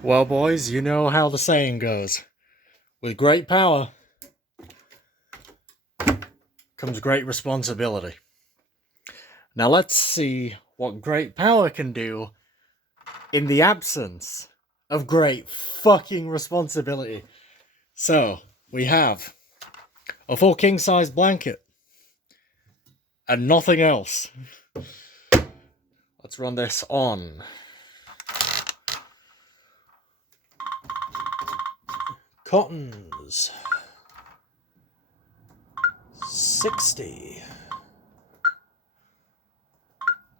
Well, boys, you know how the saying goes. With great power comes great responsibility. Now let's see what great power can do in the absence of great fucking responsibility. So, we have a full king-size blanket and nothing else. Let's run this on. Cottons. 60.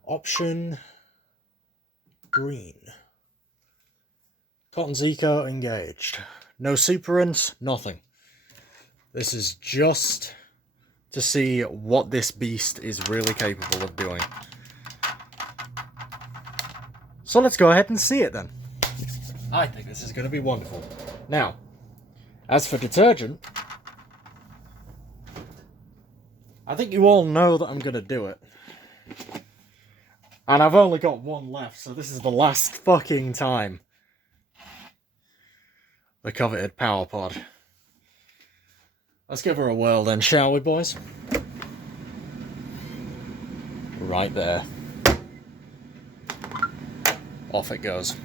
Option green. Cotton's Eco engaged. No superants, nothing. This is just to see what this beast is really capable of doing. So let's go ahead and see it then. I think this is going to be wonderful. Now, as for detergent, I think you all know that I'm going to do it. And I've only got one left, so this is the last fucking time. The coveted power pod. Let's give her a whirl then, shall we, boys? Right there. Off it goes.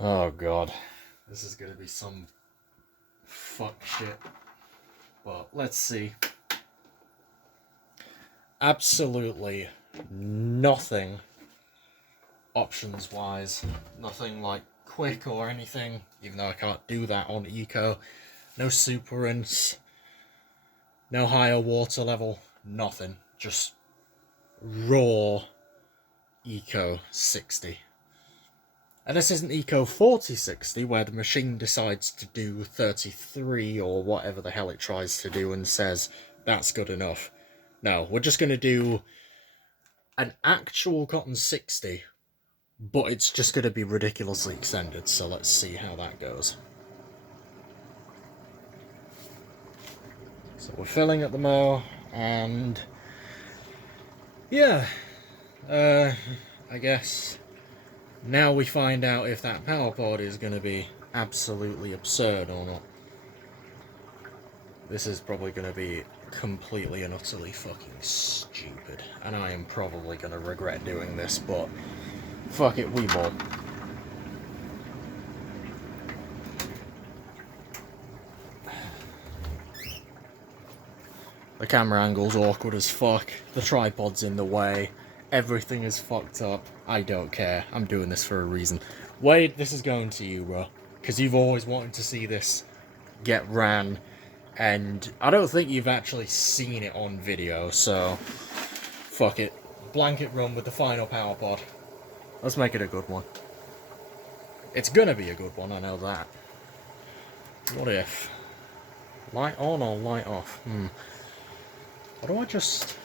Oh god. This is gonna be some fuck shit. But let's see. Absolutely nothing options wise. Nothing like quick or anything, even though I can't do that on Eco. No superants. No higher water level. Nothing. Just raw Eco 60. And this isn't Eco 4060, where the machine decides to do 33 or whatever the hell it tries to do and says, that's good enough. No, we're just going to do an actual Cotton 60, but it's just going to be ridiculously extended, so let's see how that goes. So we're filling at the mo, and yeah, I guess now we find out if that power pod is going to be absolutely absurd or not. This is probably going to be completely and utterly fucking stupid, and I am probably going to regret doing this, but fuck it, we ball. The camera angle's awkward as fuck, the tripod's in the way, everything is fucked up. I don't care, I'm doing this for a reason. Wade, this is going to you, bro, because you've always wanted to see this get ran, and I don't think you've actually seen it on video, so fuck it. Blanket run with the final power pod. Let's make it a good one. It's gonna be a good one, I know that. What if? Light on or light off? Why don't I just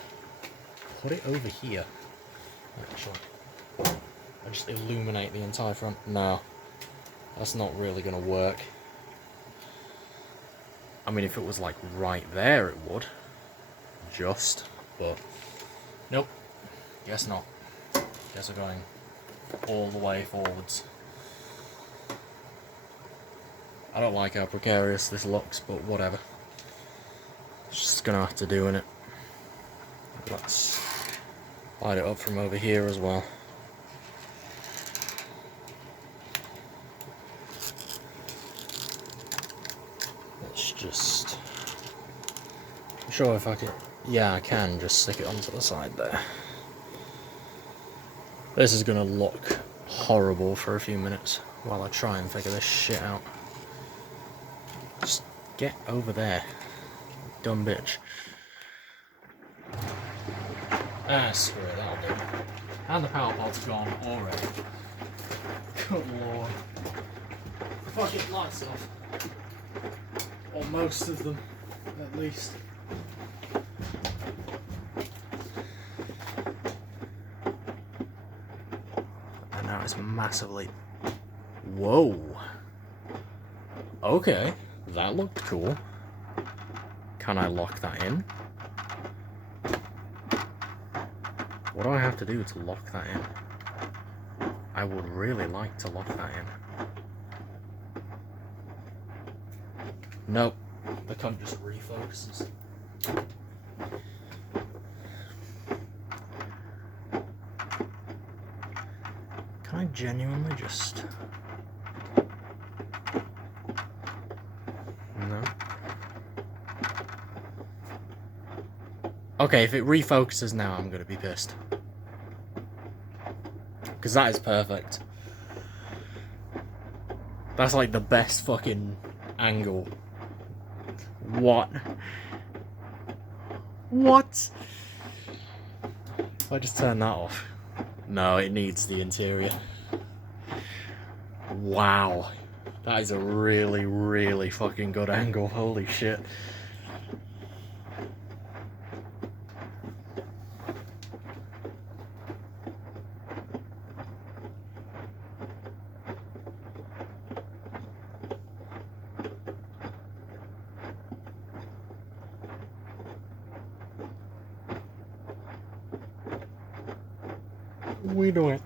put it over here? Actually, I just illuminate the entire front. No, that's not really gonna work. I mean, if it was like right there, it would. Just, but nope. Guess not. Guess we're going all the way forwards. I don't like how precarious this looks, but whatever. It's just gonna have to do in it. Let's light it up from over here as well. Let's just... I'm sure if I can... Yeah, I can just stick it onto the side there. This is gonna look horrible for a few minutes while I try and figure this shit out. Just get over there, dumb bitch. Ah, screw it, that'll do. And the power pod's gone already. Good lord. Fuck it, lights off. Or most of them, at least. And now it's massively... Whoa. Okay, that looked cool. Can I lock that in? What do I have to do to lock that in? I would really like to lock that in. Nope. The cunt just refocuses. Can I genuinely just... No. Okay, if it refocuses now, I'm gonna be pissed. Because that is perfect. That's like the best fucking angle. What? What? If I just turn that off. No, it needs the interior. Wow. That is a really, really fucking good angle. Holy shit. We do it.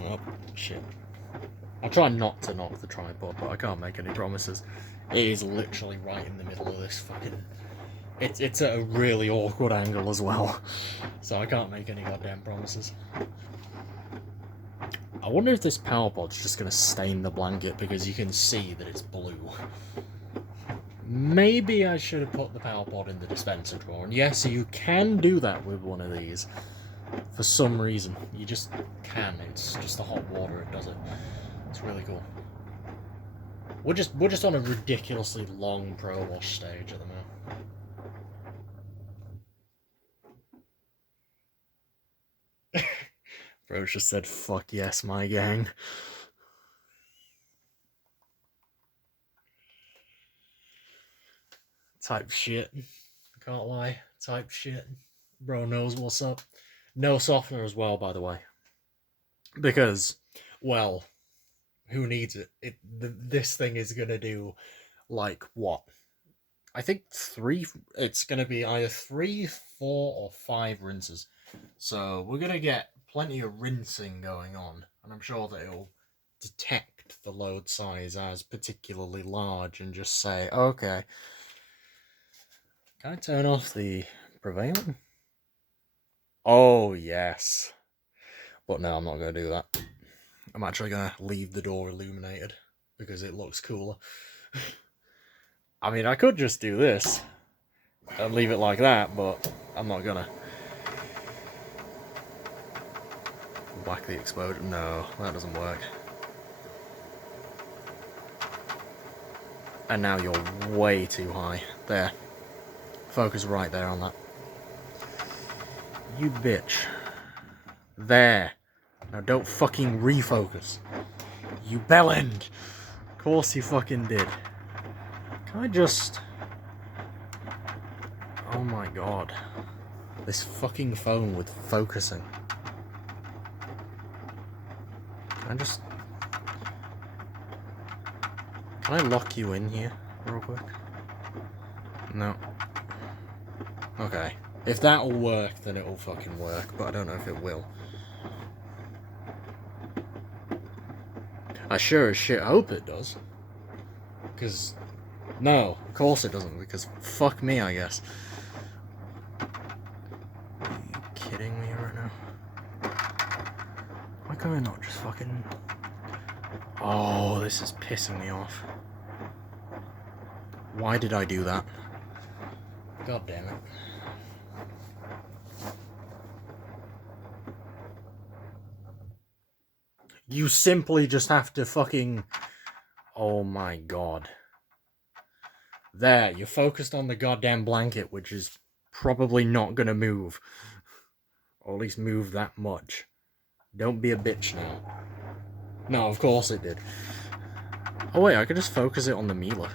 Oh, shit. I'll try not to knock the tripod, but I can't make any promises. It is literally right in the middle of this fucking... It's at a really awkward angle as well, so I can't make any goddamn promises. I wonder if this power pod's just going to stain the blanket, because you can see that it's blue. Maybe I should have put the power pod in the dispenser drawer, and yes, you can do that with one of these. For some reason, you just can. It's just the hot water that does it. It's really cool. We're just on a ridiculously long pro wash stage at the moment. Bro just said, "Fuck yes, my gang." Type shit. Can't lie. Type shit. Bro knows what's up. No softener as well, by the way. Because, well, who needs it? This thing is gonna do, like, what? I think 3... It's gonna be either 3, 4, or 5 rinses. So, we're gonna get plenty of rinsing going on. And I'm sure that it'll detect the load size as particularly large and just say, okay. Can I turn off the prevailing? Oh, yes. But no, I'm not going to do that. I'm actually going to leave the door illuminated because it looks cooler. I mean, I could just do this and leave it like that, but I'm not going to. Whack the explosion. No, that doesn't work. And now you're way too high. There. Focus right there on that. You bitch. There. Now don't fucking refocus. You bellend. Of course you fucking did. Can I just... Oh my god. This fucking phone with focusing. Can I just... Can I lock you in here real quick? No. Okay. If that'll work, then it'll fucking work, but I don't know if it will. I sure as shit hope it does. Because... No, of course it doesn't, because fuck me, I guess. Are you kidding me right now? Why can't I not just fucking... Oh, this is pissing me off. Why did I do that? God damn it. You simply just have to fucking... Oh my god. There, you're focused on the goddamn blanket, which is probably not gonna move. Or at least move that much. Don't be a bitch now. No, of course it did. Oh wait, I could just focus it on the Miele.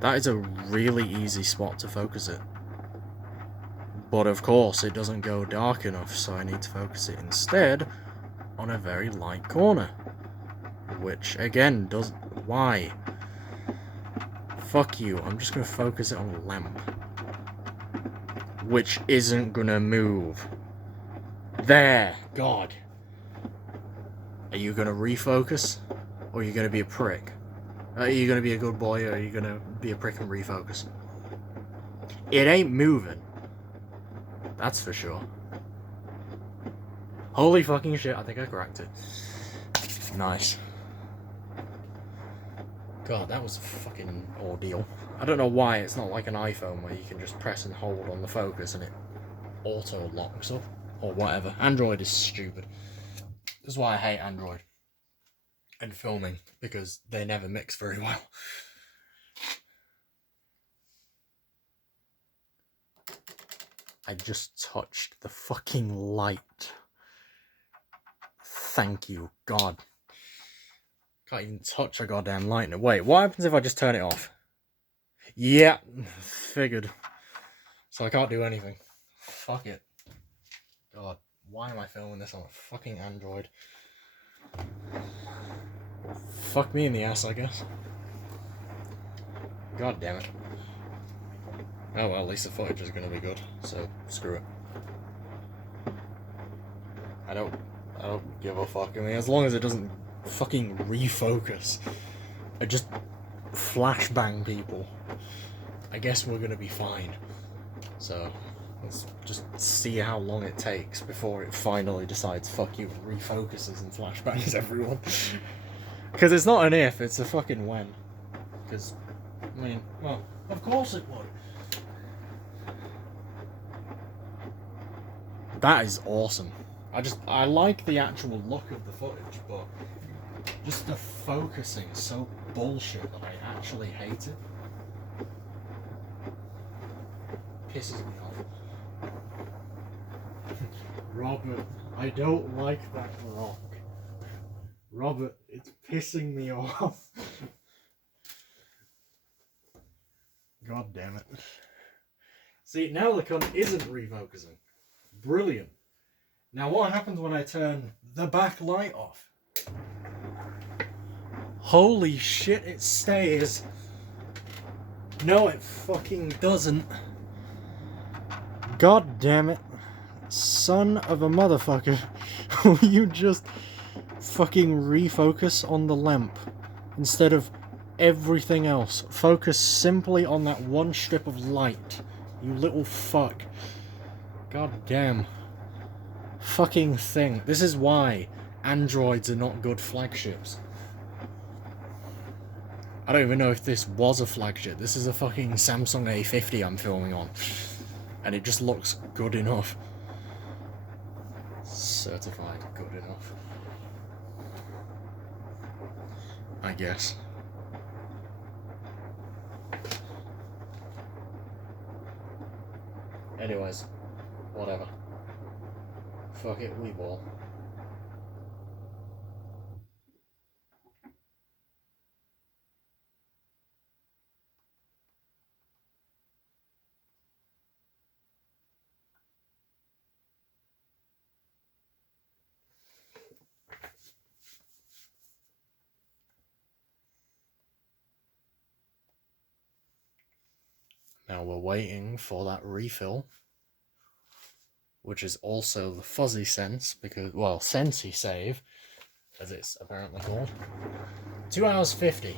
That is a really easy spot to focus it. But of course, it doesn't go dark enough, so I need to focus it instead on a very light corner. Which, again, doesn't... Why? Fuck you, I'm just gonna focus it on the lamp. Which isn't gonna move. There! God. Are you gonna refocus? Or are you gonna be a prick? Are you gonna be a good boy, or are you gonna be a prick and refocus? It ain't moving. That's for sure. Holy fucking shit, I think I cracked it. Nice. God, that was a fucking ordeal. I don't know why it's not like an iPhone where you can just press and hold on the focus and it auto locks up. Or whatever. Android is stupid. That's why I hate Android. And filming. Because they never mix very well. I just touched the fucking light. Thank you, God. Can't even touch a goddamn light. Wait, what happens if I just turn it off? Yeah, figured. So I can't do anything. Fuck it. God, why am I filming this on a fucking Android? Fuck me in the ass, I guess. God damn it. Oh well, at least the footage is gonna be good, so screw it. I don't give a fuck. I mean, as long as it doesn't fucking refocus, I just flashbang people, I guess we're gonna be fine. So let's just see how long it takes before it finally decides fuck you and refocuses and flashbangs everyone. Because it's not an if, it's a fucking when. Because, I mean, well, of course it would. That is awesome. I like the actual look of the footage, but just the focusing is so bullshit that I actually hate it. Pisses me off. Robert, I don't like that rock. Robert, it's pissing me off. God damn it. See, now the cunt isn't refocusing. Brilliant. Now what happens when I turn the back light off? Holy shit, it stays. No, it fucking doesn't. God damn it. Son of a motherfucker. Will you just fucking refocus on the lamp instead of everything else? Focus simply on that one strip of light. You little fuck. God damn. Fucking thing. This is why Androids are not good flagships. I don't even know if this was a flagship. This is a fucking Samsung A50 I'm filming on. And it just looks good enough. Certified good enough. I guess. Anyways, whatever. Fuck it, we ball. Now we're waiting for that refill, which is also the fuzzy sense, because, well, Sensey save, as it's apparently called. 2 hours 50.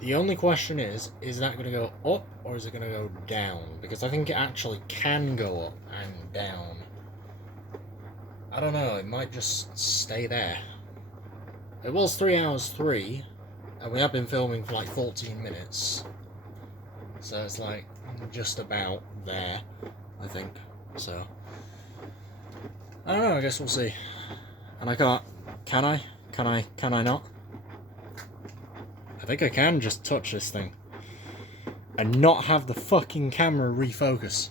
The only question is that going to go up or is it going to go down? Because I think it actually can go up and down. I don't know, it might just stay there. It was 3 hours 3, and we have been filming for like 14 minutes. So it's like just about there, I think. So I don't know, I guess we'll see. And I can't, can I? Can I not? I think I can just touch this thing and not have the fucking camera refocus.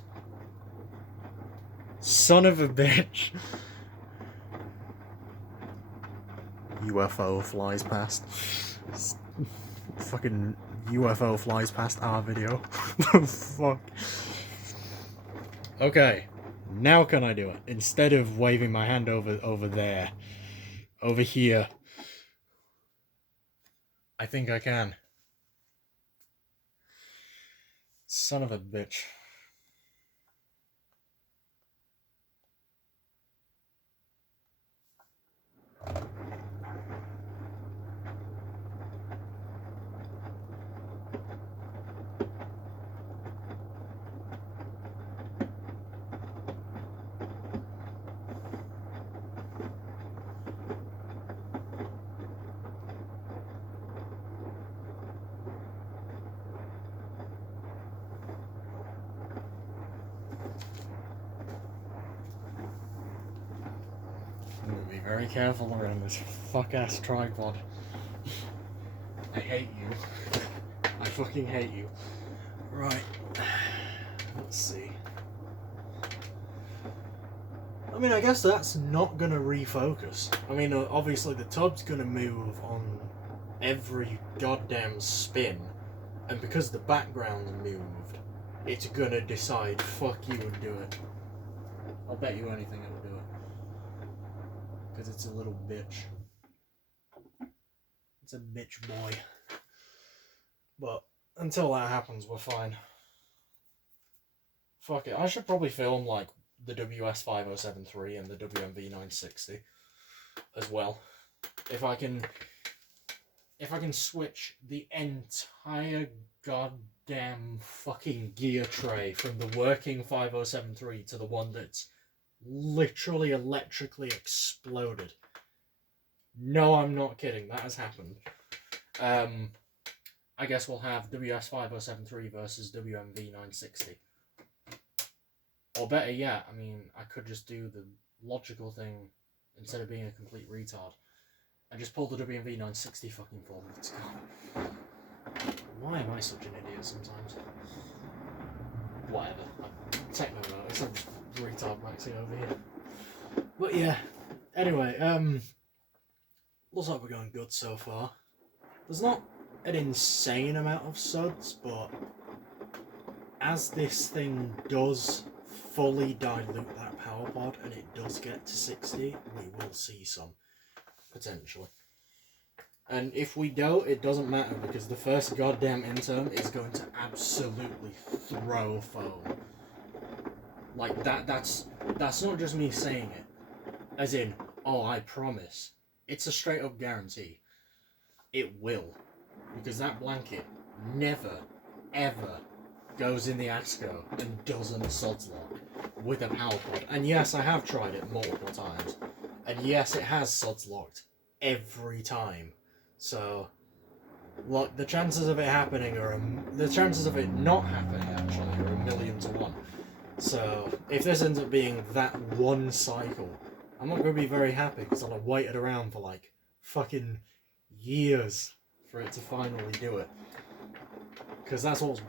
Son of a bitch. UFO flies past. Fucking UFO flies past our video. The fuck? Okay, now can I do it? Instead of waving my hand over there. Over here. I think I can. Son of a bitch. I'm gonna be very careful around this fuck-ass tripod. I hate you. I fucking hate you. Right. Let's see. I mean, I guess that's not gonna refocus. I mean, obviously the tub's gonna move on every goddamn spin, and because the background's moved, it's gonna decide, fuck you, and do it. I'll bet you anything it'll do it. Because it's a little bitch. It's a bitch boy. But until that happens, we're fine. Fuck it. I should probably film like the WS5073 and the WMV960 as well. If I can switch the entire goddamn fucking gear tray from the working 5073 to the one that's literally electrically exploded. No, I'm not kidding. That has happened. I guess we'll have WS5073 versus WMV960. Or better yet, I mean, I could just do the logical thing instead of being a complete retard and just pull the WMV960 fucking forward. Let's go. Why am I such an idiot sometimes? Whatever. Take no notice. I'm just retard maxing over here. But yeah. Anyway, looks like we're going good so far. There's not an insane amount of suds, but as this thing does fully dilute that power pod and it does get to 60, we will see some, potentially. And if we don't, it doesn't matter, because the first goddamn intern is going to absolutely throw foam. Like, that's not just me saying it, as in, oh, I promise. It's a straight up guarantee. It will. Because that blanket never, ever goes in the Asko and doesn't suds lock with a power pod. And yes, I have tried it multiple times. And yes, it has suds locked every time. So, look, the chances of it happening are the chances of it not happening actually are 1,000,000 to 1. So, if this ends up being that one cycle, I'm not going to be very happy because I'll have waited around for like fucking years for it to finally do it. Because that's what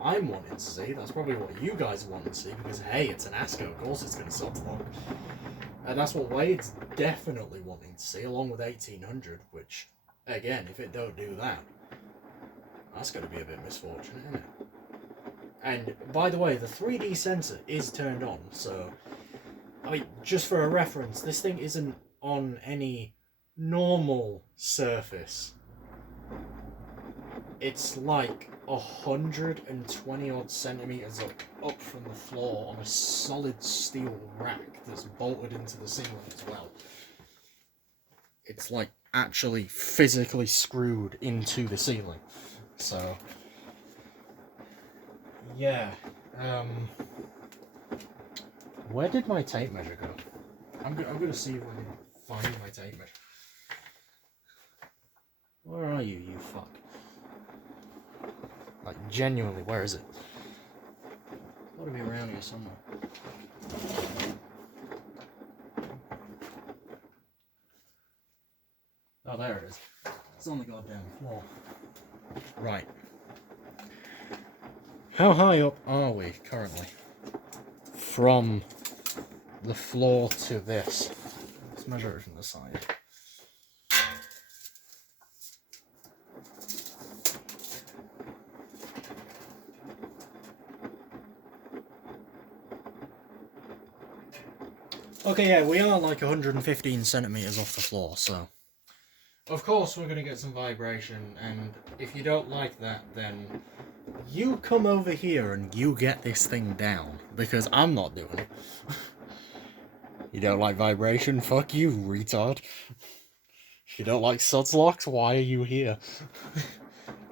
I'm wanting to see. That's probably what you guys want to see, because hey, it's an Asko, of course it's going to suds lock. And that's what Wade's definitely wanting to see, along with 1800, which, again, if it don't do that, that's going to be a bit misfortunate, isn't it? And, by the way, the 3D sensor is turned on, so, I mean, just for a reference, this thing isn't on any normal surface. It's like 120 odd centimeters up from the floor on a solid steel rack that's bolted into the ceiling as well. It's like actually physically screwed into the ceiling. So yeah. Where did my tape measure go? I'm gonna see if I can find my tape measure. Where are you, you fuck? Like, genuinely, where is it? It's gotta be around here somewhere. Oh, there it is. It's on the goddamn floor. Right. How high up are we currently? From the floor to this. Let's measure it from the side. Okay, yeah, we are like 115 centimeters off the floor, so of course we're gonna get some vibration, and if you don't like that, then you come over here and you get this thing down, because I'm not doing it. You don't like vibration? Fuck you, retard. If you don't like suds locks, why are you here?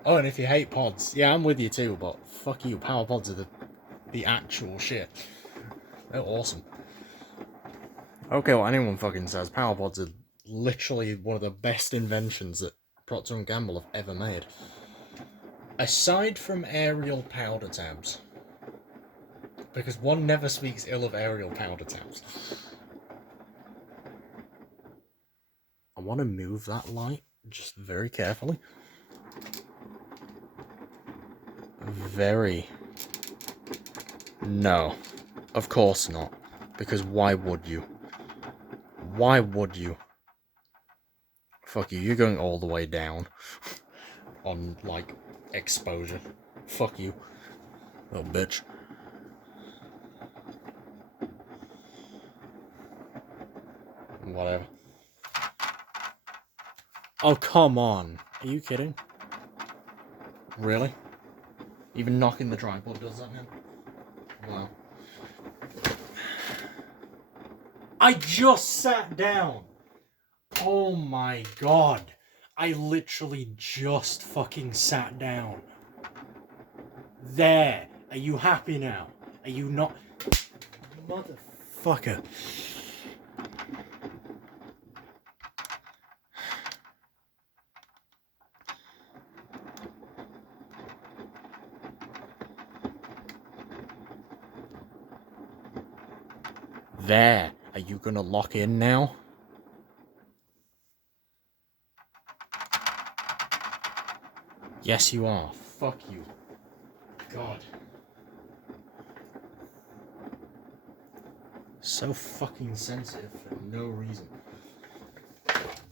Oh, and if you hate pods, yeah, I'm with you too, but fuck you, power pods are the actual shit. They're awesome. Okay, well, anyone fucking says, power pods are literally one of the best inventions that Procter & Gamble have ever made. Aside from aerial powder tabs. Because one never speaks ill of aerial powder tabs. I want to move that light just very carefully. No. Of course not. Because why would you? Why would you? Fuck you, you're going all the way down. On, like, exposure. Fuck you. Little bitch. Whatever. Oh, come on. Are you kidding? Really? Even knocking the tripod does that now? Wow. I just sat down! Oh my god. I literally just fucking sat down. There. Are you happy now? Are you not? Motherfucker. There. Are you gonna lock in now? Yes, you are. Fuck you. God. So fucking sensitive for no reason.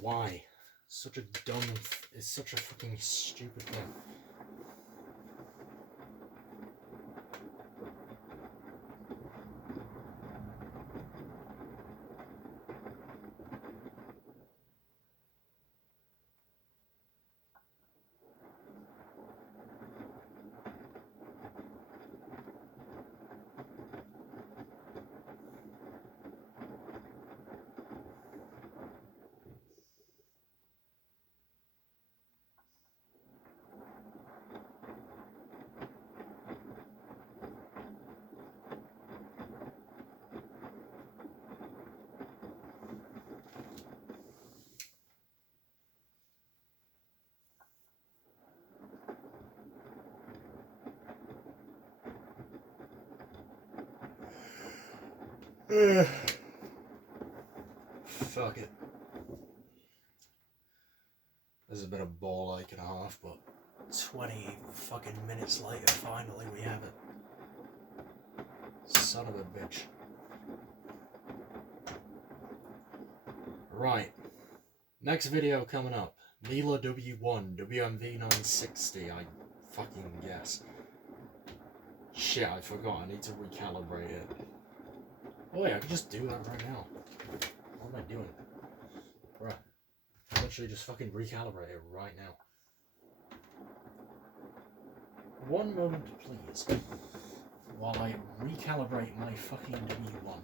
Why? Such a dumb... It's such a fucking stupid thing. Fuck it. This has been a ball ache and a half, but 20 fucking minutes later, finally we have it. Son of a bitch. Right. Next video coming up. Neela W1, WMV960, I fucking guess. Shit, I forgot. I need to recalibrate it. Oh wait, I can just do that right now. What am I doing? Right. Literally just fucking recalibrate it right now. One moment, please. While I recalibrate my fucking W1.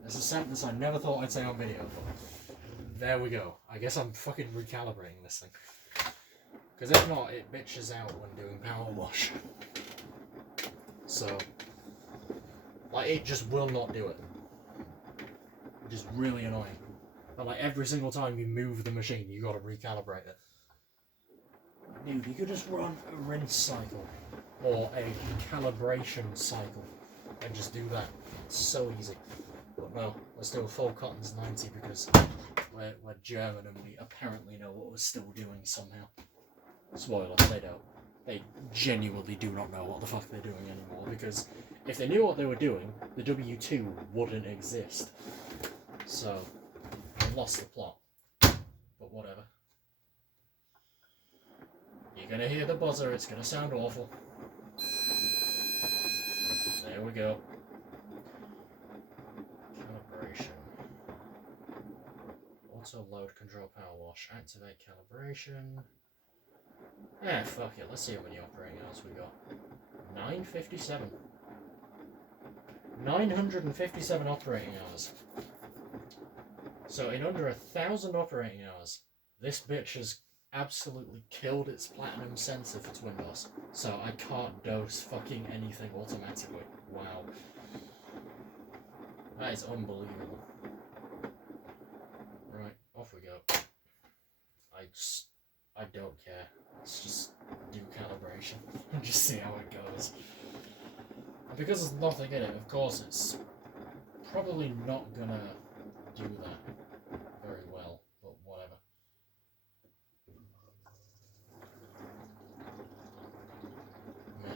There's a sentence I never thought I'd say on video, but there we go. I guess I'm fucking recalibrating this thing. Because if not, it bitches out when doing power wash. So, like, it just will not do it. Which is really annoying. But like, every single time you move the machine, you gotta recalibrate it. Dude, you could just run a rinse cycle. Or a calibration cycle. And just do that. It's so easy. But no, let's do a full Cottons 90 because we're German and we apparently know what we're still doing somehow. Spoiler, they don't. They genuinely do not know what the fuck they're doing anymore, because if they knew what they were doing, the W2 wouldn't exist. So, I lost the plot. But whatever. You're gonna hear the buzzer, it's gonna sound awful. There we go. Calibration. auto load control power wash, activate calibration. Yeah, fuck it, let's see how many operating hours we got. 957. 957 operating hours. So in under 1,000 operating hours, this bitch has absolutely killed its platinum sensor for twin DOS. So I can't dose fucking anything automatically. Wow. That is unbelievable. Right, off we go. I don't care. Let's just do calibration and just see how it goes. And because there's nothing in it, of course it's probably not gonna do that very well, but whatever. Meh.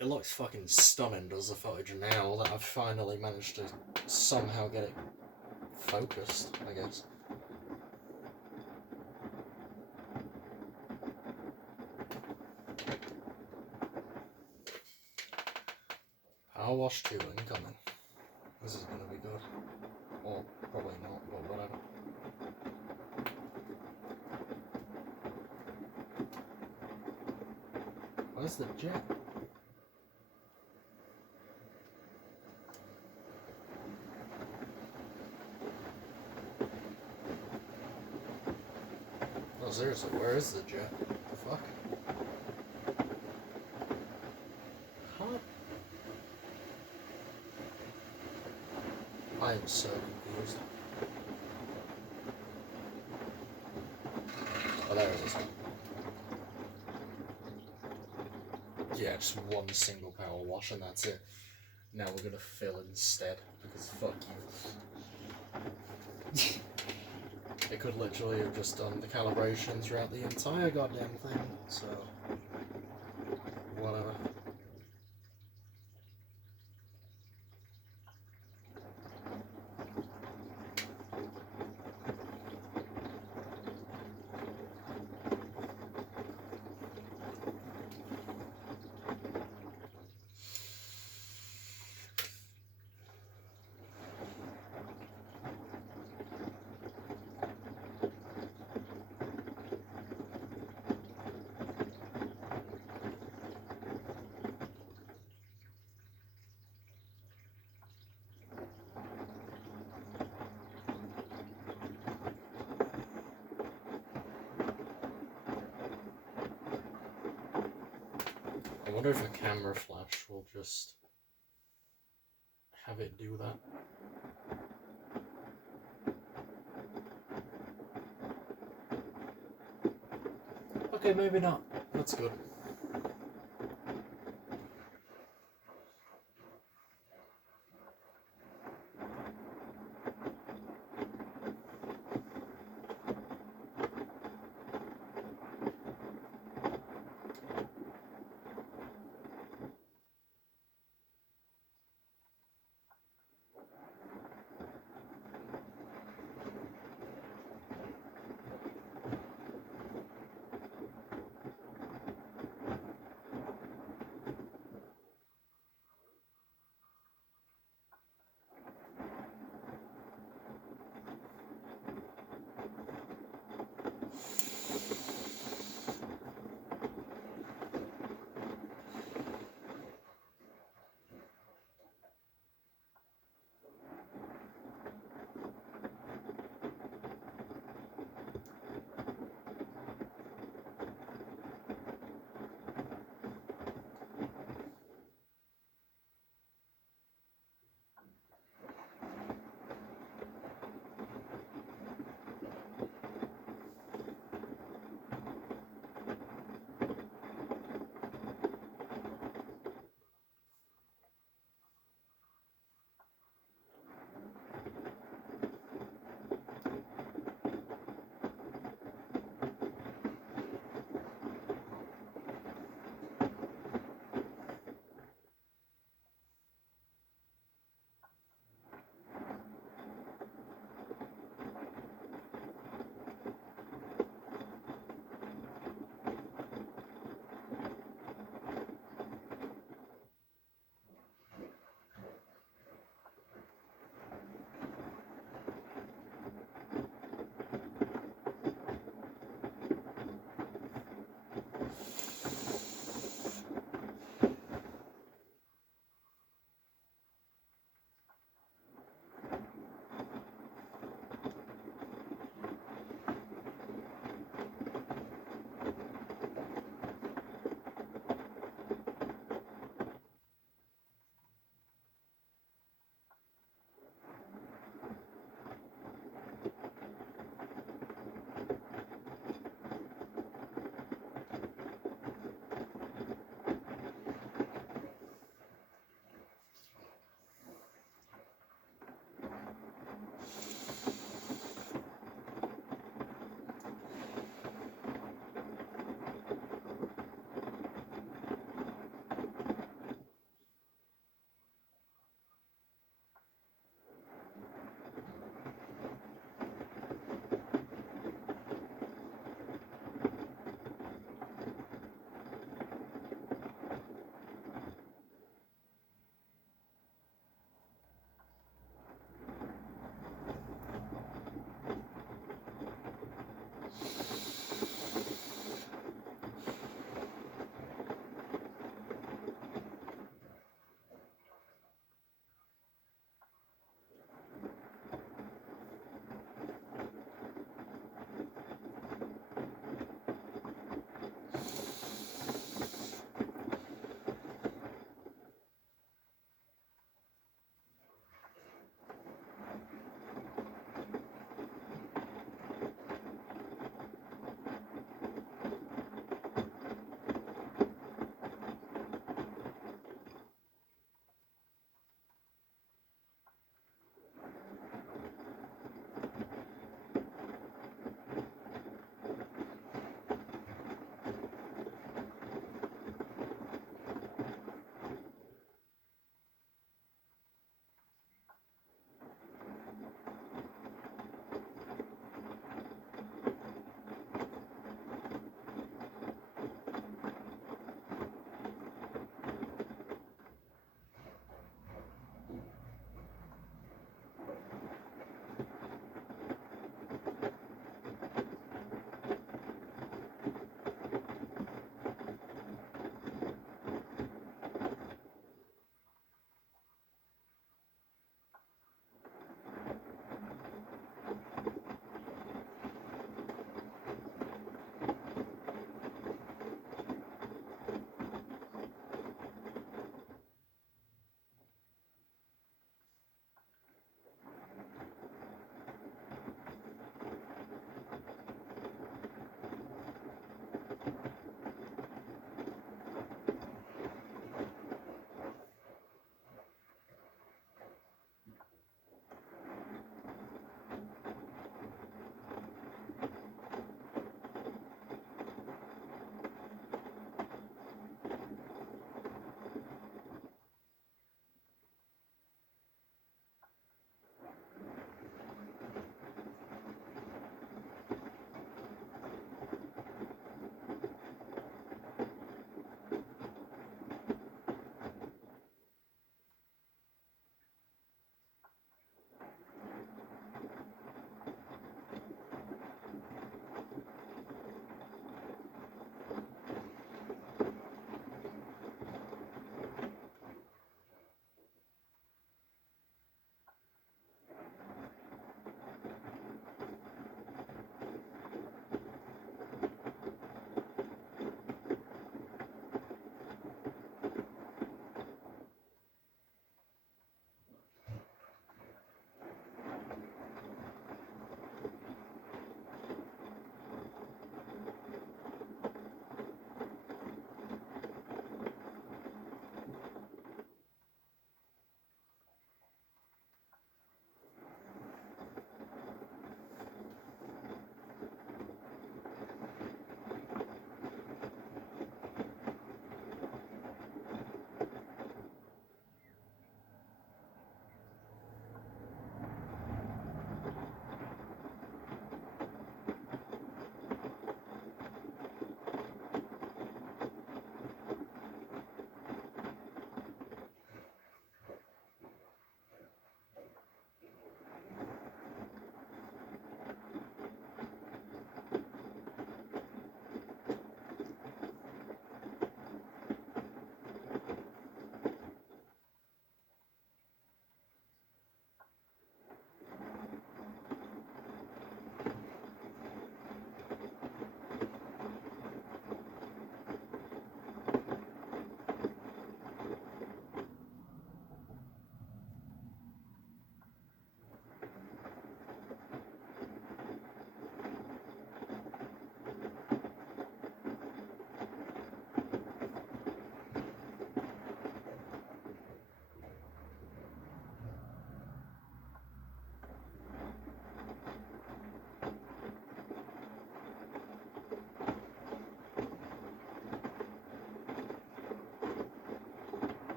It looks fucking stunning, does the footage, now that I've finally managed to somehow get it focused, I guess. Power wash 2 incoming. This is gonna be good. Or probably not, but whatever. Where's the jet? Oh, seriously, where is the jet? What the fuck? Huh? I am so confused. Oh, there it is. Yeah, just one single power wash and that's it. Now we're gonna fill instead, because fuck you. It could literally have just done the calibration throughout the entire goddamn thing, so whatever. I wonder if a camera flash will just have it do that. Okay, maybe not. That's good.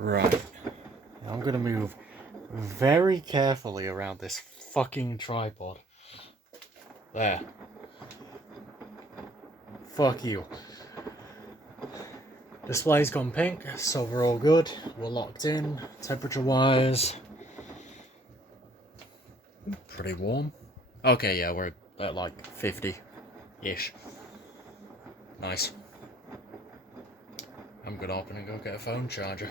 Right. I'm gonna move very carefully around this fucking tripod. There. Fuck you. Display's gone pink, so we're all good. We're locked in. Temperature-wise, pretty warm. Okay, yeah, we're at like 50-ish. Nice. I'm gonna open and go get a phone charger.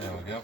There we go.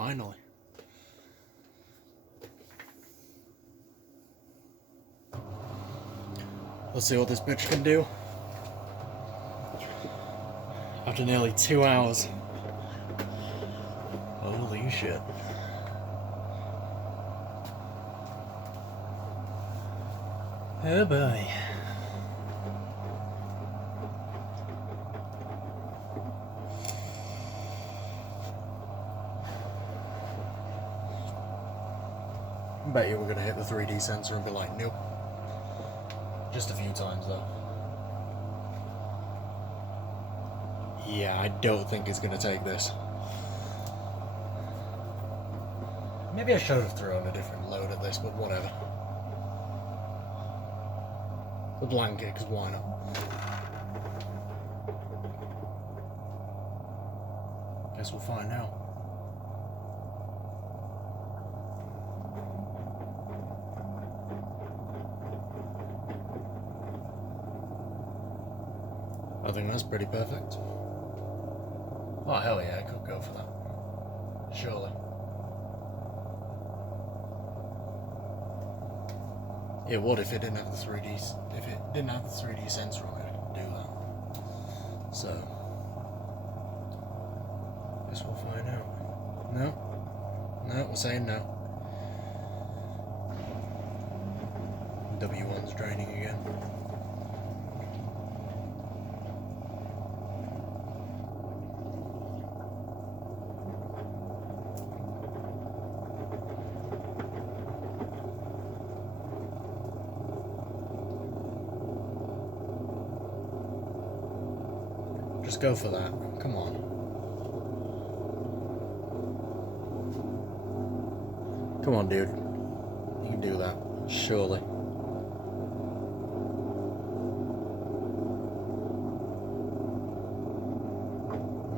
Finally. Let's see what this bitch can do. After nearly 2 hours. Holy shit. Oh boy. I bet you we're gonna hit the 3D sensor and be like, nope. Just a few times though. Yeah, I don't think it's gonna take this. Maybe I should have thrown a different load at this, but whatever. The blanket, because why not? Guess we'll find out. I think that's pretty perfect. Oh hell yeah, I could go for that. Surely. It would if it didn't have the 3D. If it didn't have the 3D sensor on it, it could do that. So, guess we'll find out. No, we're saying no. W1's draining again. Just go for that. Come on. Come on, dude. You can do that. Surely.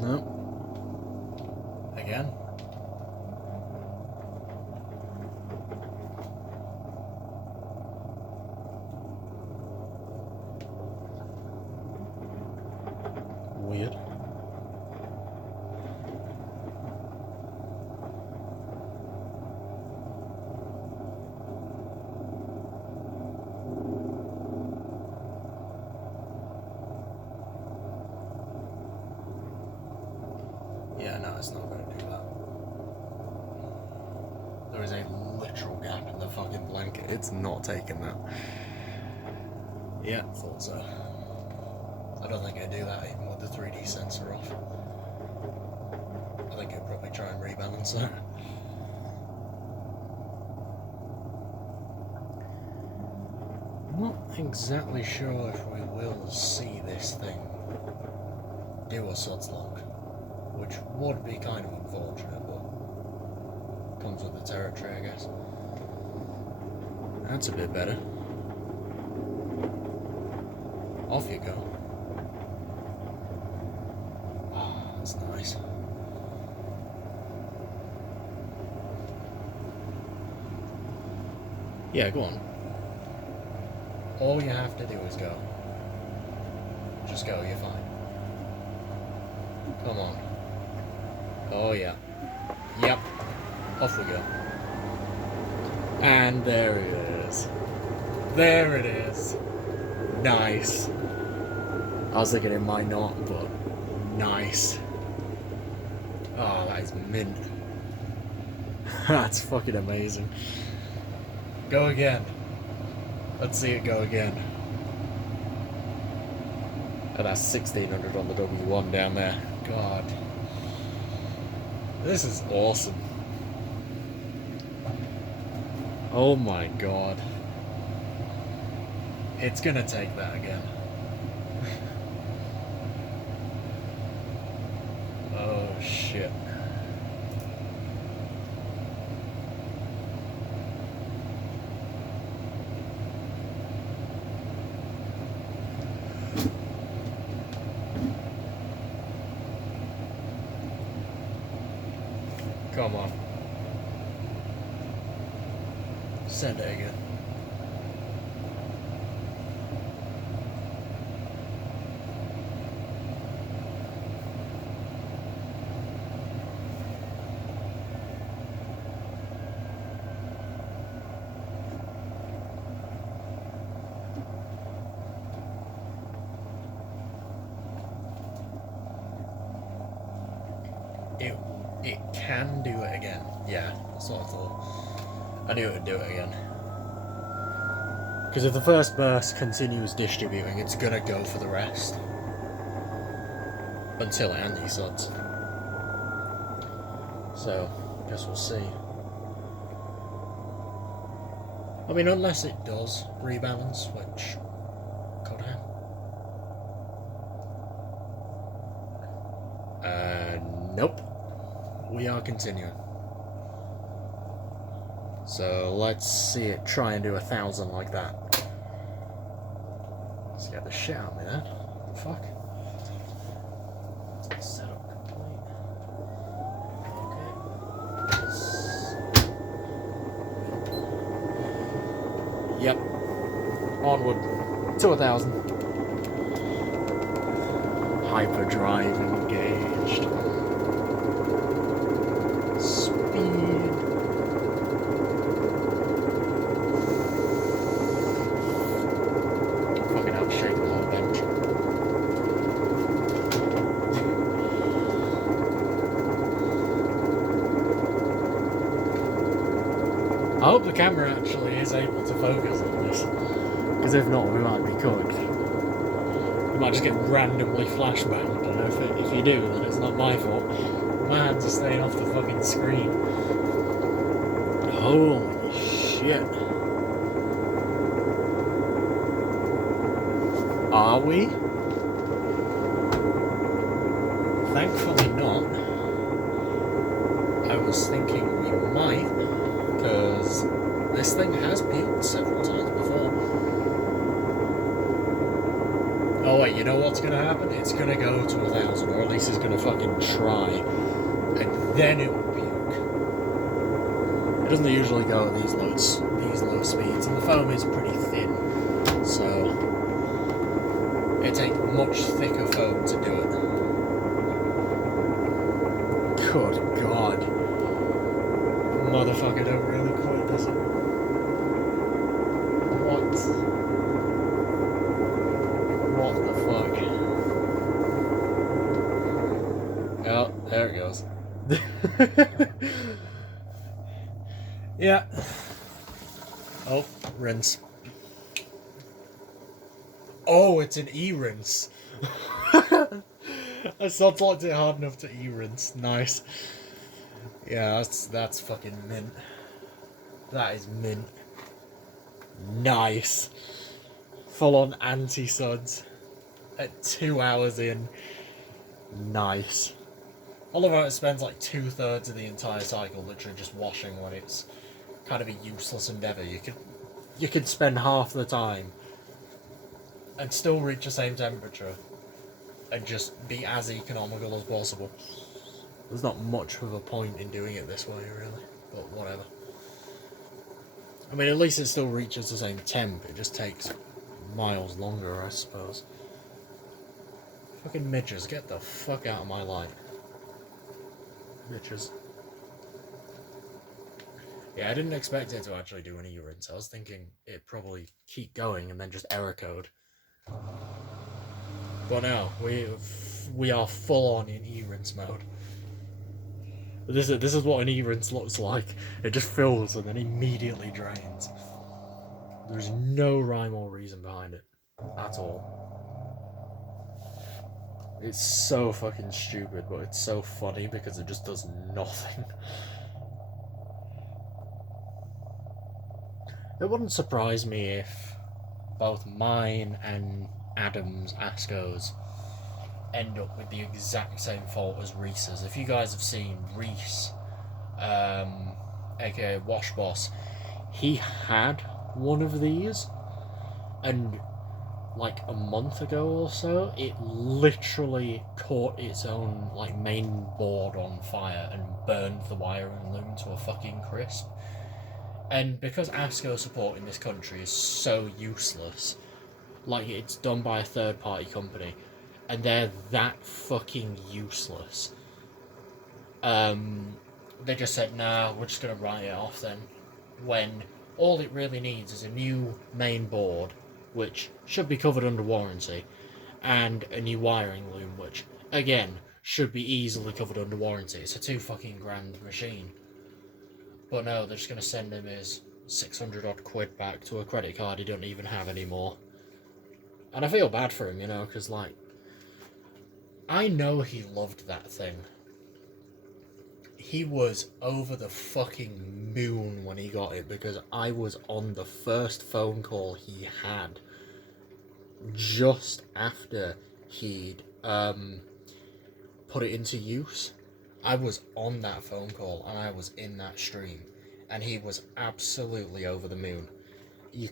No. Again. Weird. Yeah, no, it's not going to do that. There is a literal gap in the fucking blanket. It's not taking that. Yeah, thought so. I don't think I'd do that even with the 3D sensor off. I think I'd probably try and rebalance that. Not exactly sure if we will see this thing do a suds lock, which would be kind of unfortunate, but comes with the territory, I guess. That's a bit better. Off you go. That's nice. Yeah, go on. All you have to do is go. Just go, you're fine. Come on. Oh yeah. Yep. Off we go. And there it is. There it is. Nice. I was thinking it might not, but nice. Oh, that is mint. That's fucking amazing. Go again. Let's see it go again. Oh, that's 1600 on the W1 down there. God. This is awesome. Oh my god. It's gonna take that again. Oh shit. Come on. Send it again. can do it again. Yeah, that's what I thought. I knew it would do it again. Because if the first burst continues distributing, it's gonna go for the rest. Until it anti-suds. So, I guess we'll see. I mean, unless it does rebalance, which could happen. Nope. We are continuing. So let's see it try and do 1,000 like that. Scared the shit out of me then. What the fuck? Setup complete. Okay. Yep. Onward to 1,000. Hyperdrive engaged. Speed. Fucking hell, shake the whole bench. I hope the camera actually is able to focus on this, because if not, we might be cooked. You might just get randomly flashbanged, and if you do, then it's not my fault. My hands are staying off the fucking screen. Holy shit. Are we? Thankfully not. I was thinking we might, because this thing has puked several times before. Oh wait, you know what's gonna happen? It's gonna go to 1,000, or at least it's gonna fucking try, and then it will puke. It doesn't usually go at these low speeds, and the foam is pretty thin, so it takes much thicker foam to do it. Good God. Motherfucker don't really quite, does it? What? What the fuck? Oh, there it goes. Yeah. Oh, rinse. Oh, it's an e-rinse. I still locked it hard enough to e-rinse. Nice. Yeah, that's fucking mint. That is mint. Nice. Full on anti-suds at 2 hours in. Nice. I love how it spends like 2/3 of the entire cycle literally just washing when it's kind of a useless endeavour. You could spend half the time and still reach the same temperature and just be as economical as possible. There's not much of a point in doing it this way, really, but whatever. I mean, at least it still reaches the same temp, it just takes miles longer, I suppose. Fucking midges, get the fuck out of my light. Bitches. Yeah, I didn't expect it to actually do an e-rinse. I was thinking it'd probably keep going and then just error code. But no, we are full on in e-rinse mode. This is what an e-rinse looks like. It just fills and then immediately drains. There's no rhyme or reason behind it at all. It's so fucking stupid, but it's so funny because it just does nothing. It wouldn't surprise me if both mine and Adam's Askos end up with the exact same fault as Reese's. If you guys have seen Reese, aka Wash Boss, he had one of these, and like a month ago or so, it literally caught its own like main board on fire and burned the wiring loom to a fucking crisp. And because Asko support in this country is so useless, like it's done by a third-party company, and they're that fucking useless, they just said, nah, we're just gonna write it off then, when all it really needs is a new main board, which should be covered under warranty, and a new wiring loom, which, again, should be easily covered under warranty. It's a £2 machine. But no, they're just going to send him his 600 odd quid back to a credit card he don't even have anymore. And I feel bad for him, you know, because, like, I know he loved that thing. He was over the fucking moon when he got it, because I was on the first phone call he had just after he'd put it into use. I was on that phone call and I was in that stream, and he was absolutely over the moon. You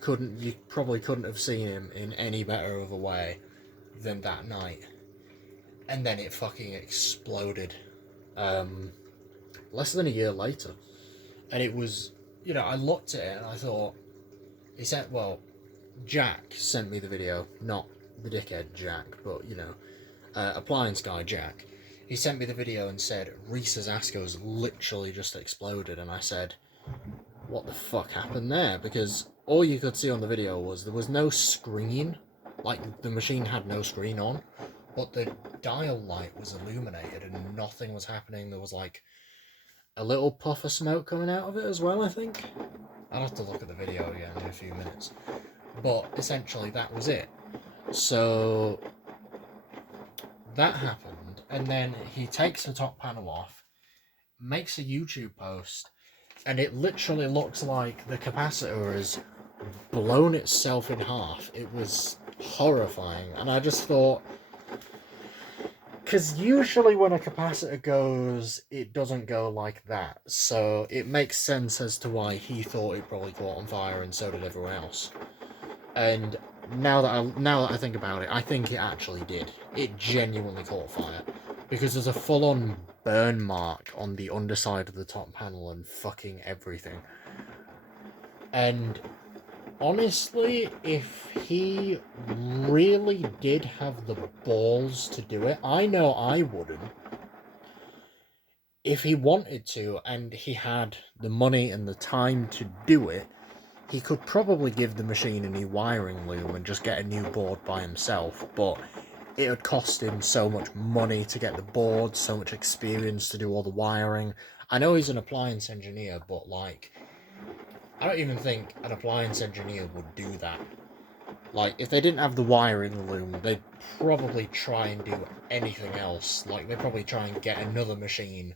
probably couldn't have seen him in any better of a way than that night. And then it fucking exploded less than a year later. And it was, you know, I looked at it and I thought, he said, well, Jack sent me the video, not the dickhead Jack, but, you know, appliance guy Jack. He sent me the video and said, Reese's Asko's literally just exploded. And I said, what the fuck happened there? Because all you could see on the video was there was no screen. Like, the machine had no screen on, but the dial light was illuminated and nothing was happening. There was, like, a little puff of smoke coming out of it as well, I think. I'll have to look at the video again in a few minutes. But essentially, that was it. So that happened, and then he takes the top panel off, makes a YouTube post, and it literally looks like the capacitor has blown itself in half. It was horrifying, and I just thought, because usually when a capacitor goes, it doesn't go like that, so it makes sense as to why he thought it probably caught on fire, and so did everyone else. And now that I think about it, I think it actually did. It genuinely caught fire, because there's a full-on burn mark on the underside of the top panel and fucking everything. And honestly, if he really did have the balls to do it, I know I wouldn't. If he wanted to, and he had the money and the time to do it, he could probably give the machine a new wiring loom and just get a new board by himself, but it would cost him so much money to get the board, so much experience to do all the wiring. I know he's an appliance engineer, but, like, I don't even think an appliance engineer would do that. Like, if they didn't have the wiring loom, they'd probably try and do anything else. Like, they'd probably try and get another machine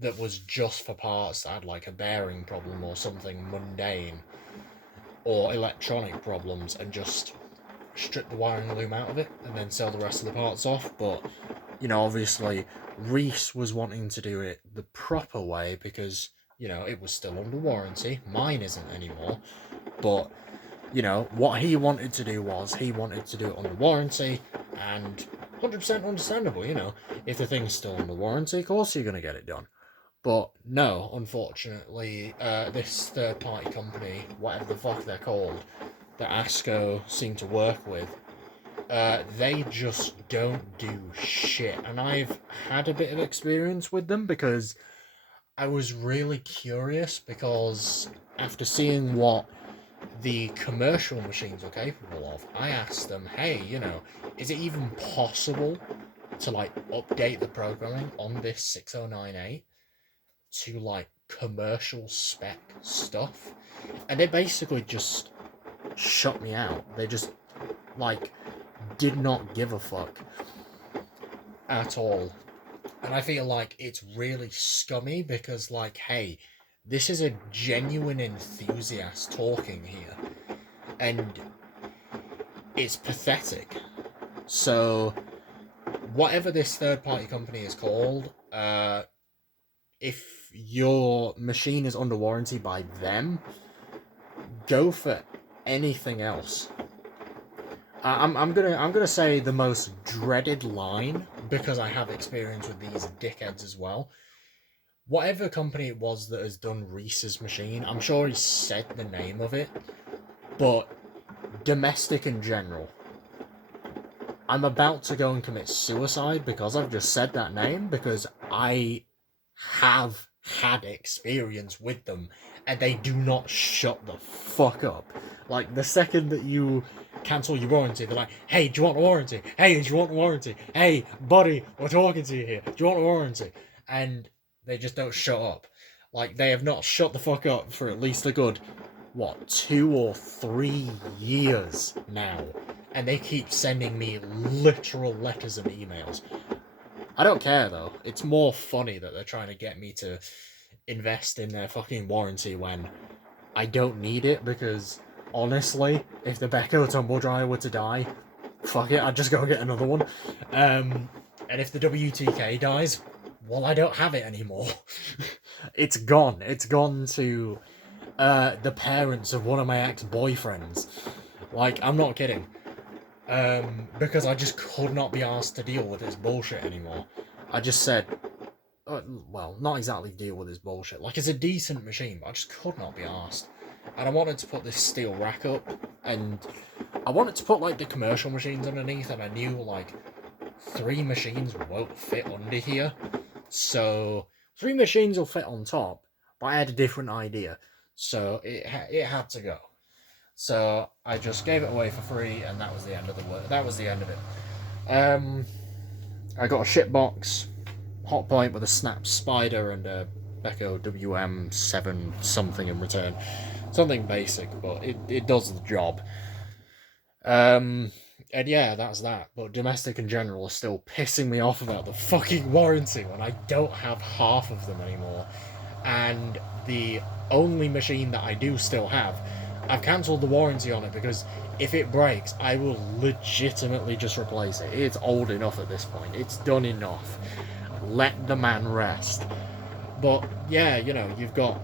that was just for parts that had, like, a bearing problem or something mundane, or electronic problems, and just strip the wiring loom out of it and then sell the rest of the parts off. But, you know, obviously Reese was wanting to do it the proper way because, you know, it was still under warranty. Mine isn't anymore. But, you know, what he wanted to do was he wanted to do it under warranty, and 100% understandable, you know. If the thing's still under warranty, of course you're going to get it done. But no, unfortunately, this third-party company, whatever the fuck they're called, that Asko seem to work with, they just don't do shit. And I've had a bit of experience with them because I was really curious, because after seeing what the commercial machines were capable of, I asked them, hey, you know, is it even possible to, like, update the programming on this 6098 to, like, commercial spec stuff? And they basically just shut me out. They just, like, did not give a fuck at all. And I feel like it's really scummy because, like, hey, this is a genuine enthusiast talking here, and it's pathetic. So whatever this third-party company is called, if your machine is under warranty by them, go for anything else. I'm gonna say the most dreaded line, because I have experience with these dickheads as well. Whatever company it was that has done Reese's machine, I'm sure he said the name of it, but domestic in general. I'm about to go and commit suicide because I've just said that name, because I have had experience with them, and they do not shut the fuck up. Like, the second that you cancel your warranty, they're like, hey, do you want a warranty? Hey, do you want a warranty? Hey, buddy, we're talking to you here. Do you want a warranty? And they just don't shut up. Like, they have not shut the fuck up for at least a good, what, 2 or 3 years now. And they keep sending me literal letters and emails. I don't care, though. It's more funny that they're trying to get me to invest in their fucking warranty when I don't need it, because honestly, if the Beko tumble dryer were to die, fuck it, I'd just go get another one. And if the WTK dies, well, I don't have it anymore. It's gone. It's gone to the parents of one of my ex-boyfriends. Like, I'm not kidding. Because I just could not be asked to deal with this bullshit anymore. I just said, well, not exactly deal with this bullshit. Like, it's a decent machine, but I just could not be asked. And I wanted to put this steel rack up, and I wanted to put, like, the commercial machines underneath, and I knew, like, 3 machines won't fit under here. So, 3 machines will fit on top, but I had a different idea. So, it had to go. So, I just gave it away for free, and that was the end of the work. That was the end of it. I got a shit box, hot point with a snap spider and a Beko WM7 something in return. Something basic, but it does the job. And yeah, that's that. But domestic in general is still pissing me off about the fucking warranty when I don't have half of them anymore. And the only machine that I do still have, I've cancelled the warranty on it because if it breaks, I will legitimately just replace it. It's old enough at this point. It's done enough. Let the man rest. But yeah, you know, you've got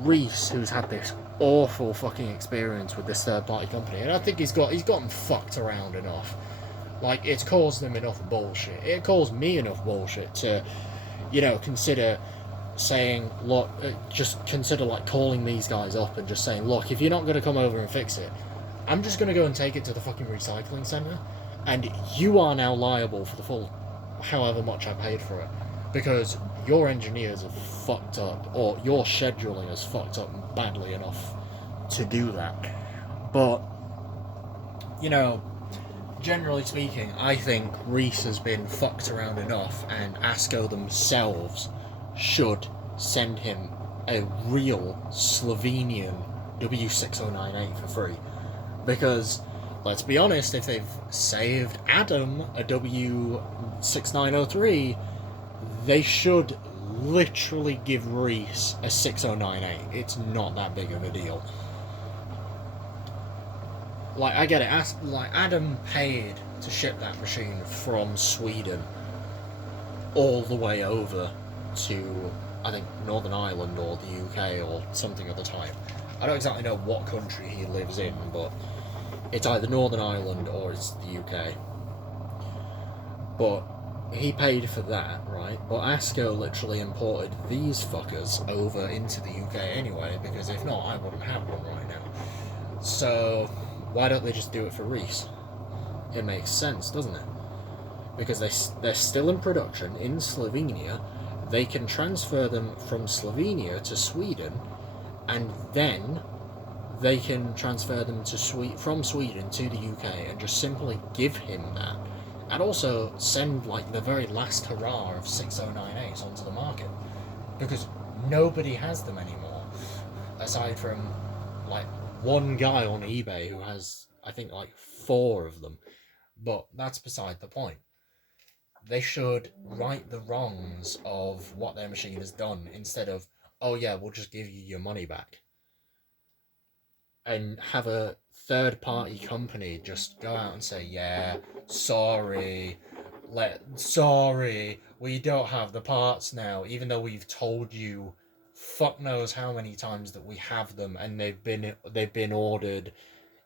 Reese, who's had this awful fucking experience with this third-party company, and I think he's gotten fucked around enough. Like, it's caused him enough bullshit. It caused me enough bullshit to, you know, consider saying, look, just consider, like, calling these guys up and just saying, look, if you're not going to come over and fix it, I'm just going to go and take it to the fucking recycling centre, and you are now liable for the full however much I paid for it, because your engineers have fucked up, or your scheduling has fucked up badly enough to do that. But, you know, generally speaking, I think Reese has been fucked around enough, and Asko themselves should send him a real Slovenian W6098 for free. Because, let's be honest, if they've saved Adam a W6903, they should literally give Reese a 6098. It's not that big of a deal. Like, I get it. Like, Adam paid to ship that machine from Sweden all the way over to, I think, Northern Ireland or the UK or something at the time. I don't exactly know what country he lives in, but it's either Northern Ireland or it's the UK. But he paid for that, right? But Asko literally imported these fuckers over into the UK anyway, because if not, I wouldn't have one right now. So, why don't they just do it for Reese? It makes sense, doesn't it? Because they're still in production in Slovenia. They can transfer them from Slovenia to Sweden, and then they can transfer them to from Sweden to the UK and just simply give him that. And also send, like, the very last hurrah of 6098s onto the market. Because nobody has them anymore. Aside from, like, one guy on eBay who has, I think, like, 4 of them. But that's beside the point. They should right the wrongs of what their machine has done, instead of, oh yeah, we'll just give you your money back. And have a third-party company just go out and say, yeah, sorry, we don't have the parts now, even though we've told you fuck knows how many times that we have them and they've been ordered.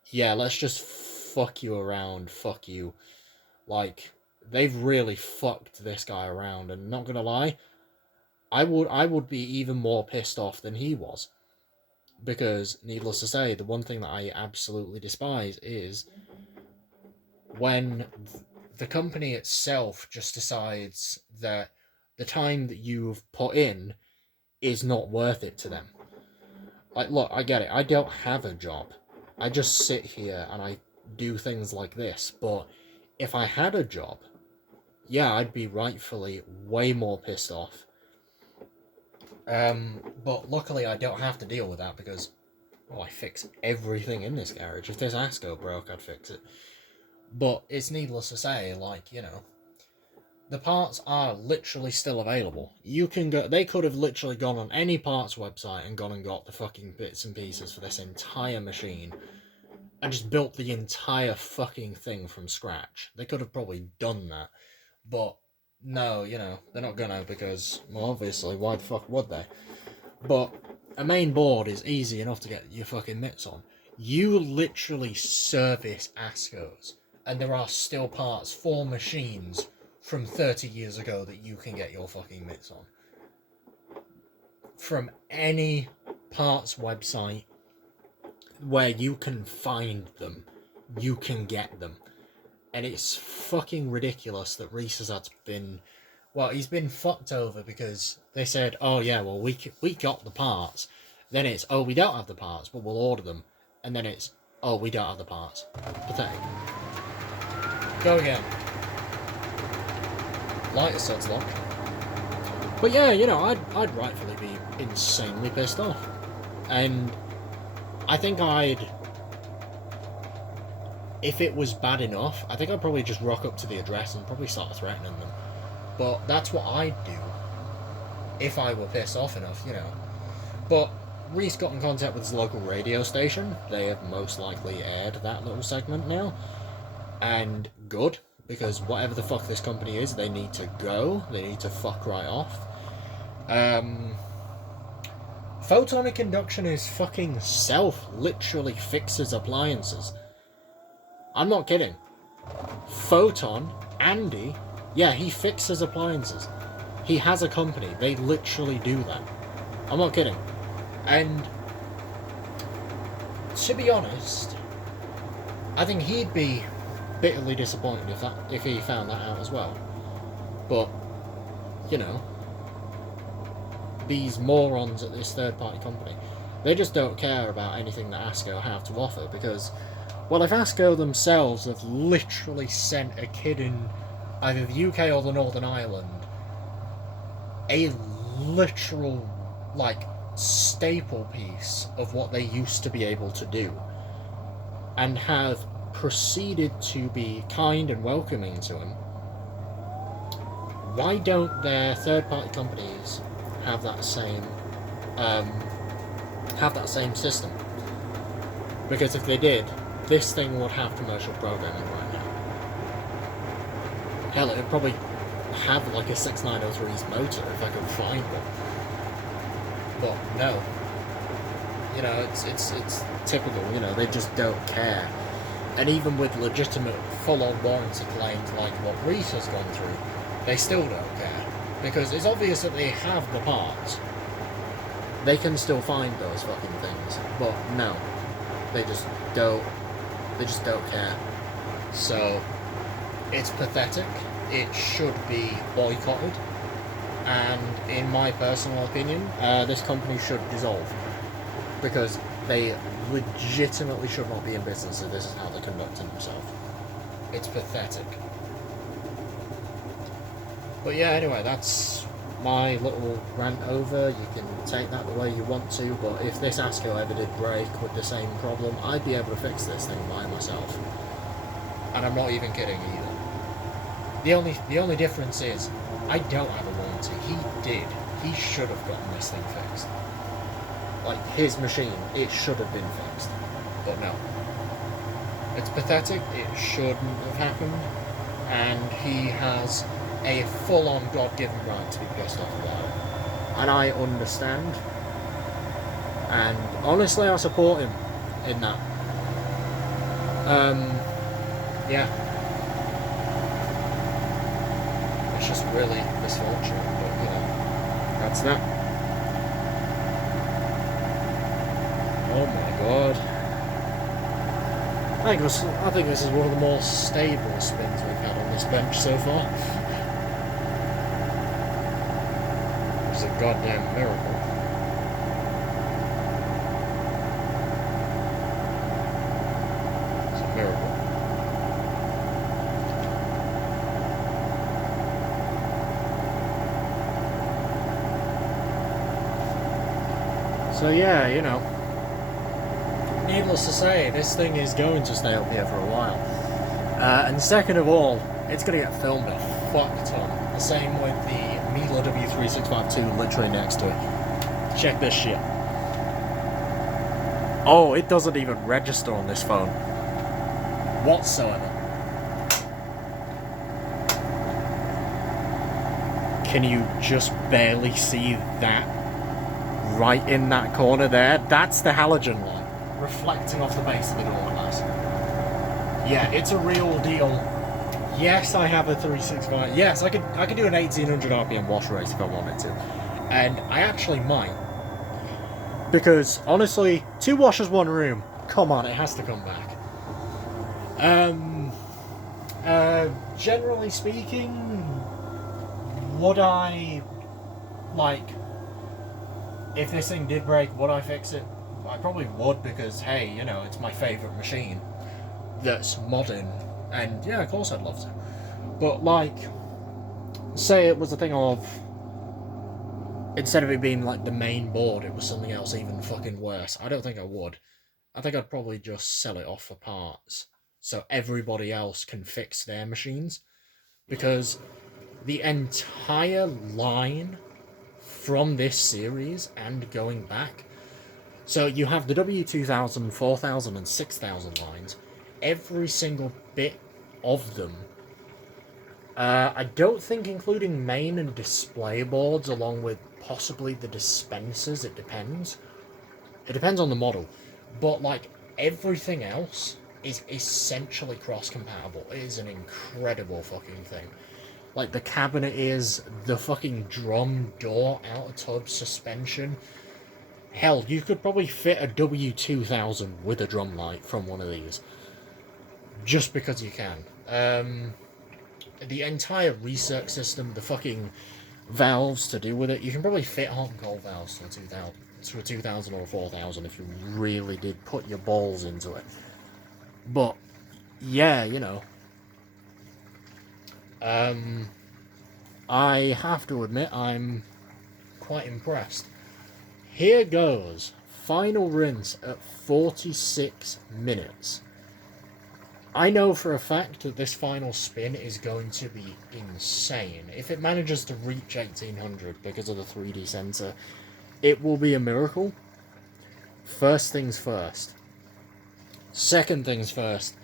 Yeah, let's just fuck you around, fuck you. Like, they've really fucked this guy around, and not gonna lie, I would be even more pissed off than he was. Because, needless to say, the one thing that I absolutely despise is when the company itself just decides that the time that you've put in is not worth it to them. Like, look, I get it. I don't have a job. I just sit here and I do things like this. But if I had a job, yeah, I'd be rightfully way more pissed off. But luckily I don't have to deal with that because, well, I fix everything in this garage. If this Asko broke, I'd fix it. But it's needless to say, like, you know, the parts are literally still available. You can go. They could have literally gone on any parts website and gone and got the fucking bits and pieces for this entire machine and just built the entire fucking thing from scratch. They could have probably done that. But no, you know, they're not gonna because, well, obviously, why the fuck would they? But a main board is easy enough to get your fucking mitts on. You literally service Askos, and there are still parts for machines from 30 years ago that you can get your fucking mitts on. From any parts website where you can find them, you can get them. And it's fucking ridiculous that Reese has been... Well, he's been fucked over because they said, oh yeah, well, we got the parts. Then it's, oh, we don't have the parts, but we'll order them. And then it's, oh, we don't have the parts. Pathetic. Go again. Lighter suds lock. But yeah, you know, I'd rightfully be insanely pissed off. And I think if it was bad enough, I think I'd probably just rock up to the address and probably start threatening them. But that's what I'd do if I were pissed off enough, you know. But Reese got in contact with his local radio station. They have most likely aired that little segment now. And good, because whatever the fuck this company is, they need to go. They need to fuck right off. Photonic induction is fucking literally fixes appliances. I'm not kidding. Photon, Andy, yeah, he fixes appliances. He has a company. They literally do that. I'm not kidding. And to be honest, I think he'd be bitterly disappointed if he found that out as well. But, you know, these morons at this third-party company, they just don't care about anything that Asko have to offer because, well, if Asko themselves have literally sent a kid in either the UK or the Northern Ireland a literal, like, staple piece of what they used to be able to do and have proceeded to be kind and welcoming to him, why don't their third-party companies have that same system? Because if they did, this thing would have commercial programming right now. Hell, it would probably have like a 6903's motor if I could find one. But no. You know, it's typical, you know, they just don't care. And even with legitimate full-on warranty claims like what Reese has gone through, they still don't care. Because it's obvious that they have the parts. They can still find those fucking things. But no. They just don't care. So, it's pathetic. It should be boycotted. And in my personal opinion, this company should dissolve. Because they legitimately should not be in business if this is how they're conducting themselves. It's pathetic. But yeah, anyway, that's my little rant over. You can take that the way you want to, but if this Asko ever did break with the same problem, I'd be able to fix this thing by myself. And I'm not even kidding either. The only difference is, I don't have a warranty. He did. He should have gotten this thing fixed. Like, his machine, it should have been fixed. But no. It's pathetic. It shouldn't have happened. And he has a full-on God-given right to be pissed off about it. And I understand. And honestly, I support him in that. Yeah. It's just really misfortunate, but, you know, that's that. Oh my god. I think this is one of the more stable spins we've had on this bench so far. It's a goddamn miracle. So yeah, you know, needless to say, this thing is going to stay up here for a while. And second of all, it's going to get filmed a fuck ton. The same with the Miele W6098X.S literally next to it. Check this shit. Oh, it doesn't even register on this phone whatsoever. Can you just barely see that right in that corner there? That's the halogen light reflecting off the base of the door glass. Yeah, it's a real deal. Yes, I have a 365. Yes, I could do an 1800 RPM wash race if I wanted to, and I actually might. Because, honestly, 2 washers, 1 room. Come on, it has to come back. Generally speaking, would I, like, if this thing did break, would I fix it? I probably would, because, hey, you know, it's my favourite machine that's modern, and, yeah, of course I'd love to. But, like, say it was a thing of, instead of it being like the main board, it was something else even fucking worse. I don't think I would. I think I'd probably just sell it off for parts so everybody else can fix their machines. Because the entire line from this series and going back, so you have the W2000, 4000 and 6000 lines, every single bit of them. I don't think including main and display boards along with possibly the dispensers, it depends. It depends on the model. But, like, everything else is essentially cross-compatible. It is an incredible fucking thing. Like, the cabinet is, the fucking drum door, out-of-tub suspension. Hell, you could probably fit a W2000 with a drum light from one of these. Just because you can. The entire recirc system, the fucking valves to do with it, you can probably fit hot and cold valves to a 2000 or a 4000 if you really did put your balls into it. But yeah, you know, I have to admit I'm quite impressed. Here goes, final rinse at 46 minutes. I know for a fact that this final spin is going to be insane. If it manages to reach 1800 because of the 3D sensor, it will be a miracle. First things first. Second things first,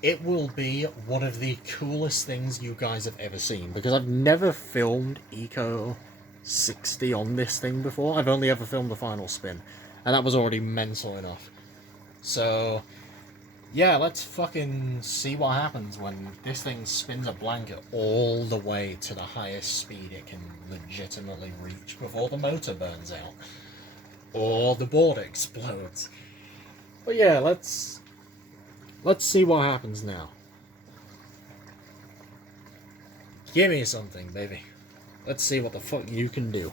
it will be one of the coolest things you guys have ever seen, because I've never filmed Eco 60 on this thing before. I've only ever filmed the final spin, and that was already mental enough. So yeah, let's fucking see what happens when this thing spins a blanket all the way to the highest speed it can legitimately reach before the motor burns out. Or the board explodes. But yeah, let's see what happens now. Give me something, baby. Let's see what the fuck you can do.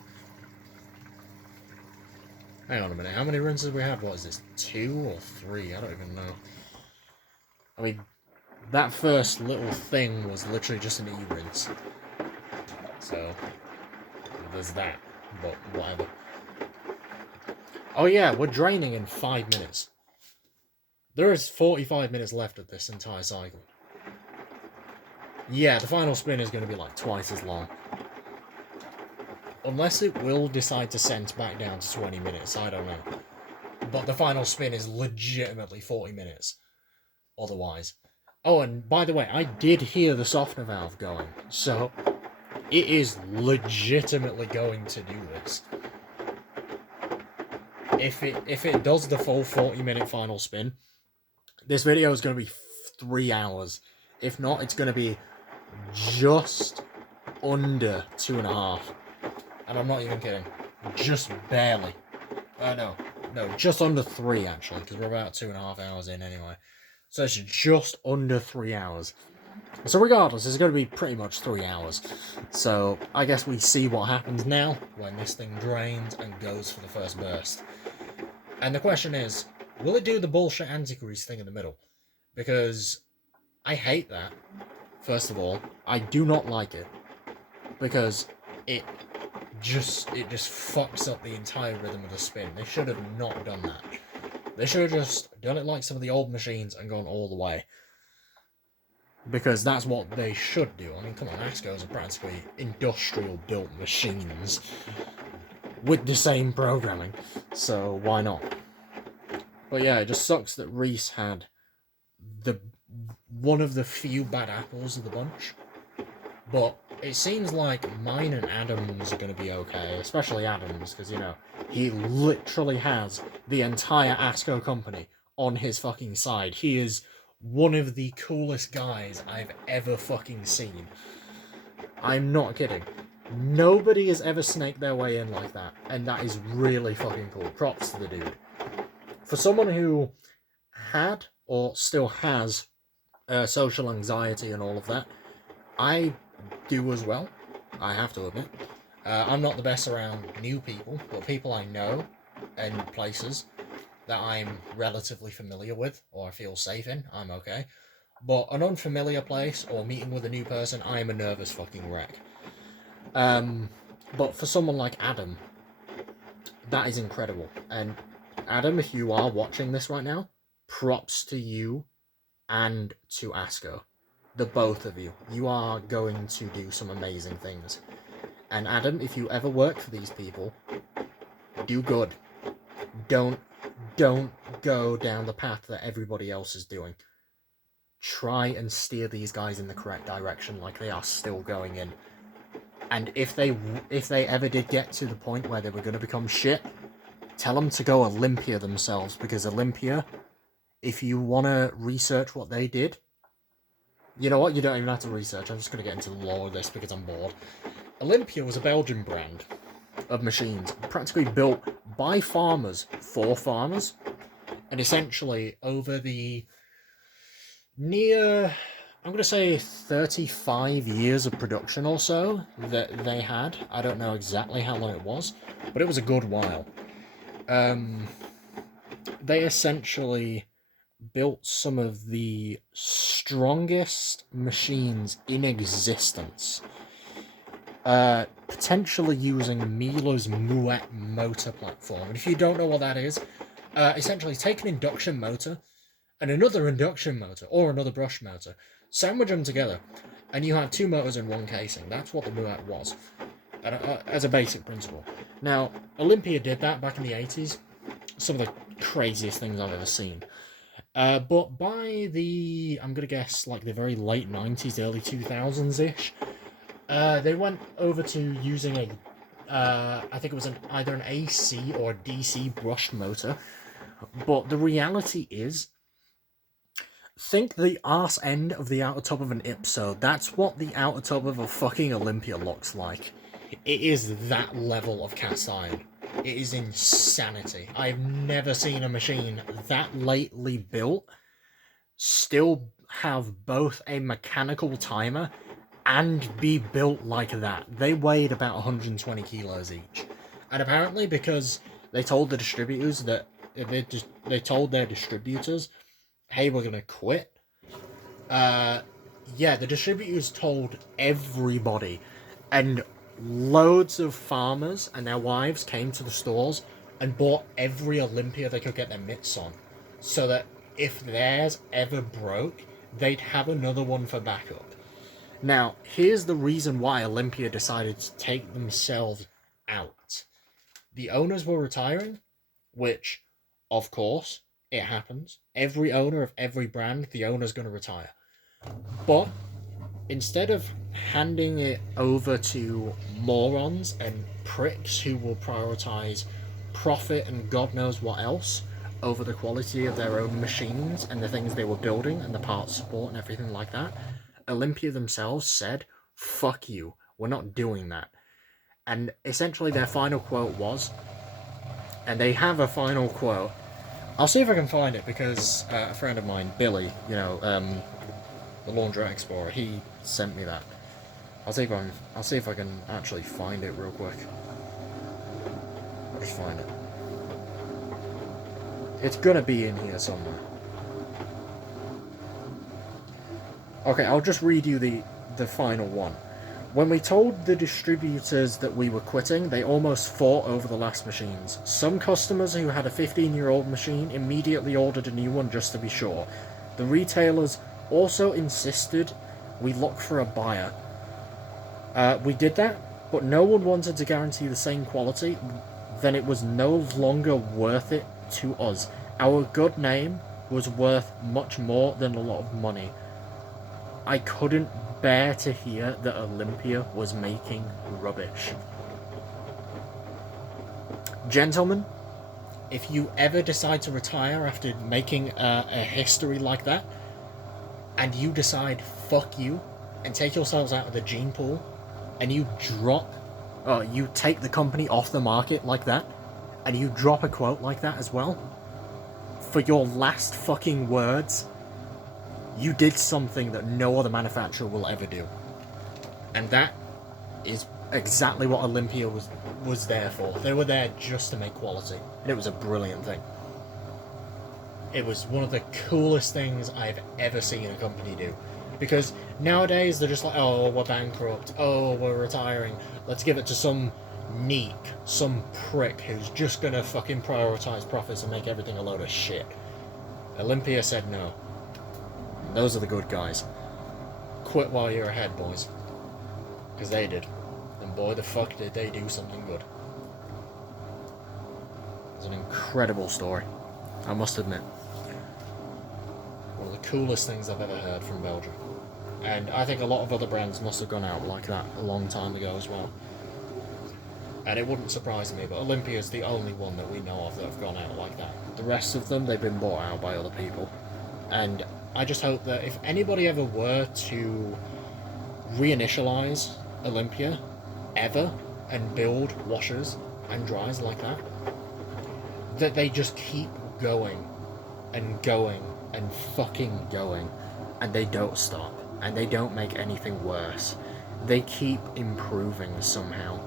Hang on a minute, how many rinses we had? What is this, 2 or 3? I don't even know. I mean, that first little thing was literally just an e-rinse. So, there's that, but whatever. Oh yeah, we're draining in 5 minutes. There is 45 minutes left of this entire cycle. Yeah, the final spin is going to be like twice as long. Unless it will decide to sense back down to 20 minutes, I don't know. But the final spin is legitimately 40 minutes. Otherwise. Oh, and by the way, I did hear the softener valve going, so it is legitimately going to do this. If it does the full 40-minute final spin, this video is going to be 3 hours. If not, it's going to be just under 2.5. And I'm not even kidding. Just barely. No, just under 3 actually, because we're about 2.5 hours in anyway. So it's just under 3 hours. So regardless, it's going to be pretty much 3 hours. So I guess we see what happens now when this thing drains and goes for the first burst. And the question is, will it do the bullshit anti-grease thing in the middle? Because I hate that, first of all. I do not like it. Because it just fucks up the entire rhythm of the spin. They should have not done that. They should have just done it like some of the old machines and gone all the way. Because that's what they should do. I mean, come on, Askos are practically industrial-built machines with the same programming, so why not? But yeah, it just sucks that Reese had one of the few bad apples of the bunch. But it seems like mine and Adam's are going to be okay, especially Adam's, because, you know, he literally has the entire Asko company on his fucking side. He is one of the coolest guys I've ever fucking seen. I'm not kidding. Nobody has ever snaked their way in like that, and that is really fucking cool. Props to the dude. For someone who had, or still has, social anxiety and all of that, I do as well, I have to admit. I'm not the best around new people, but people I know and places that I'm relatively familiar with, or I feel safe in, I'm okay. But an unfamiliar place, or meeting with a new person, I am a nervous fucking wreck. But for someone like Adam, that is incredible. And Adam, if you are watching this right now, props to you and to Asko. The both of you. You are going to do some amazing things. And Adam, if you ever work for these people, do good. Don't go down the path that everybody else is doing. Try and steer these guys in the correct direction like they are still going in. And if they ever did get to the point where they were going to become shit, tell them to go Olympia themselves, because Olympia, if you want to research what they did, you know what, you don't even have to research, I'm just going to get into the lore of this because I'm bored. Olympia was a Belgian brand of machines, practically built by farmers for farmers, and essentially over the near, I'm going to say 35 years of production or so that they had. I don't know exactly how long it was, but it was a good while. They essentially built some of the strongest machines in existence. Potentially using Miele's Muet motor platform. And if you don't know what that is, essentially take an induction motor and another induction motor, or another brush motor, sandwich them together, and you have two motors in one casing. That's what the Muet was, as a basic principle. Now, Olympia did that back in the 80s. Some of the craziest things I've ever seen. But by the, I'm going to guess, like the very late 90s, early 2000s-ish, they went over to using I think it was either an AC or a DC brush motor. But the reality is, think the arse end of the outer top of an Ipso. That's what the outer top of a fucking Olympia looks like. It is that level of cast iron. It is insanity. I've never seen a machine that lately built still have both a mechanical timer and be built like that. They weighed about 120 kilos each. And apparently because they told the distributors that, they told their distributors, hey, we're gonna quit. Yeah, the distributors told everybody, and loads of farmers and their wives came to the stores and bought every Olympia they could get their mitts on, so that if theirs ever broke, they'd have another one for backup. Now, here's the reason why Olympia decided to take themselves out. The owners were retiring, which, of course, it happens. Every owner of every brand, the owner's going to retire. But instead of handing it over to morons and pricks who will prioritize profit and God knows what else over the quality of their own machines and the things they were building and the parts support and everything like that, Olympia themselves said, fuck you, we're not doing that. And essentially their final quote was, and they have a final quote, I'll see if I can find it, because a friend of mine, Billy, you know, the Laundrette Explorer, he sent me that. I'll see if I can actually find it real quick. I'll just find it. It's gonna be in here somewhere. Okay, I'll just read you the final one. When we told the distributors that we were quitting, they almost fought over the last machines. Some customers who had a 15-year-old machine immediately ordered a new one just to be sure. The retailers also insisted we look for a buyer. We did that, but no one wanted to guarantee the same quality. Then it was no longer worth it to us. Our good name was worth much more than a lot of money. I couldn't bear to hear that Olympia was making rubbish. Gentlemen, if you ever decide to retire after making a history like that, and you decide, fuck you, and take yourselves out of the gene pool, and you you take the company off the market like that, and you drop a quote like that as well, for your last fucking words, you did something that no other manufacturer will ever do. And that is exactly what Olympia was there for. They were there just to make quality. And it was a brilliant thing. It was one of the coolest things I've ever seen a company do. Because nowadays they're just like, oh, we're bankrupt. Oh, we're retiring. Let's give it to some neek, some prick who's just gonna fucking prioritize profits and make everything a load of shit. Olympia said no. Those are the good guys. Quit while you're ahead, boys. Because they did. And boy, the fuck did they do something good. It's an incredible story, I must admit. One of the coolest things I've ever heard from Belgium. And I think a lot of other brands must have gone out like that a long time ago as well. And it wouldn't surprise me, but Olympia's the only one that we know of that have gone out like that. The rest of them, they've been bought out by other people. And I just hope that if anybody ever were to reinitialize Olympia, ever, and build washers and dryers like that, that they just keep going and going and fucking going, and they don't stop, and they don't make anything worse. They keep improving somehow,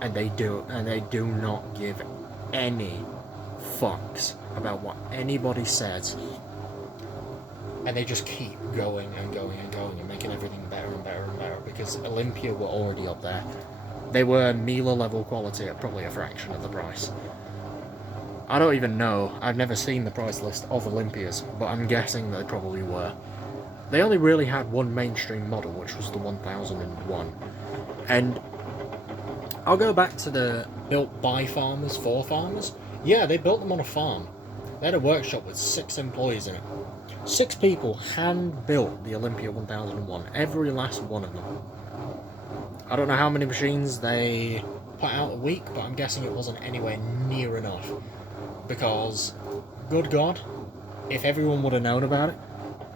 and they do not give any fucks about what anybody says. And they just keep going and going and going and making everything better and better and better, because Olympia were already up there. They were Miele level quality at probably a fraction of the price. I don't even know. I've never seen the price list of Olympias, but I'm guessing they probably were. They only really had one mainstream model, which was the 1001. And I'll go back to the built by farmers for farmers. Yeah, they built them on a farm. They had a workshop with 6 employees in it. 6 people hand-built the Olympia 1001, every last one of them. I don't know how many machines they put out a week, but I'm guessing it wasn't anywhere near enough. Because, good God, if everyone would have known about it,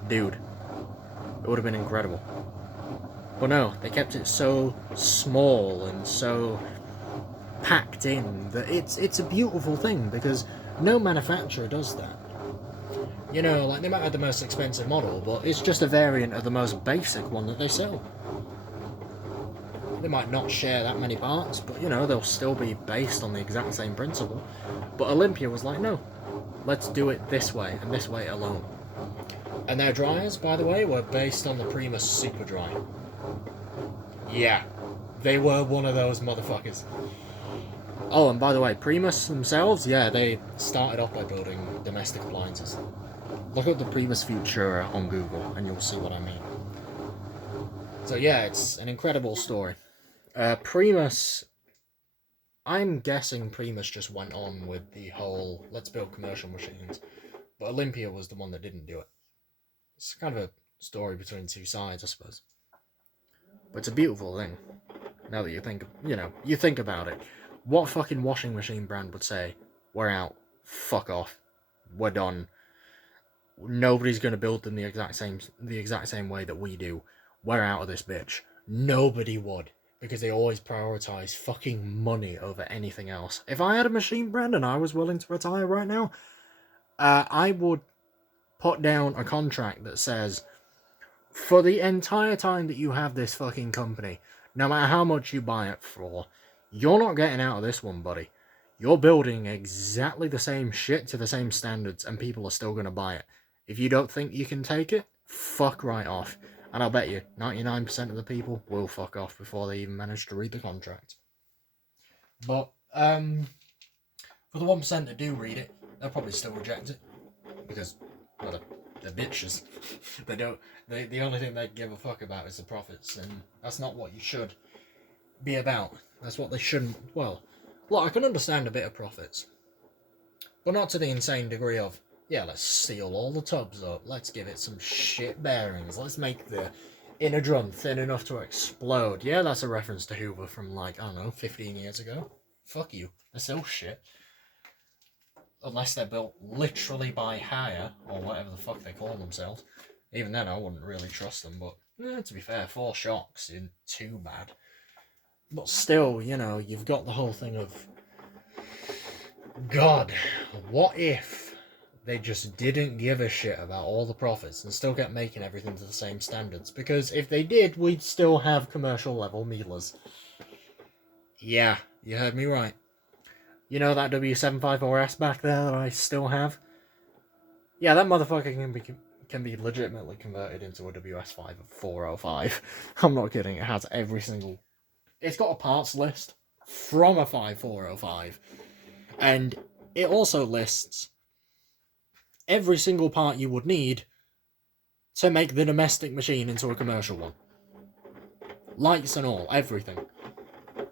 dude, it would have been incredible. But no, they kept it so small and so packed in that it's a beautiful thing, because no manufacturer does that. You know, like, they might have the most expensive model, but it's just a variant of the most basic one that they sell. They might not share that many parts, but, you know, they'll still be based on the exact same principle. But Olympia was like, no, let's do it this way, and this way alone. And their dryers, by the way, were based on the Primus Super Dry. Yeah, they were one of those motherfuckers. Oh, and by the way, Primus themselves, yeah, they started off by building domestic appliances. Look up the Primus Futura on Google, and you'll see what I mean. So yeah, it's an incredible story. Primus, I'm guessing Primus just went on with the whole, let's build commercial machines. But Olympia was the one that didn't do it. It's kind of a story between two sides, I suppose. But it's a beautiful thing. Now that you think about it. What fucking washing machine brand would say, we're out, fuck off, we're done, nobody's going to build them the exact same way that we do, we're out of this bitch? Nobody would, because they always prioritize fucking money over anything else. If I had a machine brand and I was willing to retire right now, I would put down a contract that says, for the entire time that you have this fucking company, no matter how much you buy it for, you're not getting out of this one, buddy. You're building exactly the same shit to the same standards, and people are still going to buy it. If you don't think you can take it, fuck right off. And I'll bet you 99% of the people will fuck off before they even manage to read the contract. But for the 1% that do read it, they'll probably still reject it because, well, they're bitches. They don't. The only thing they give a fuck about is the profits, and that's not what you should be about. That's what they shouldn't. Well, look, I can understand a bit of profits, but not to the insane degree of, yeah, let's seal all the tubs up, let's give it some shit bearings, let's make the inner drum thin enough to explode. Yeah, that's a reference to Hoover from, like, I don't know, 15 years ago. Fuck you. They're still shit. Unless they're built literally by hire, or whatever the fuck they call themselves. Even then, I wouldn't really trust them, but, to be fair, 4 shocks isn't too bad. But still, you know, you've got the whole thing of, God, what if they just didn't give a shit about all the profits and still kept making everything to the same standards? Because if they did, we'd still have commercial level Milas. Yeah, you heard me right. You know that W754S back there that I still have? Yeah, that motherfucker can be legitimately converted into a WS5405. I'm not kidding, it has every single... It's got a parts list from a 5405. And it also lists every single part you would need to make the domestic machine into a commercial one. Lights and all, everything.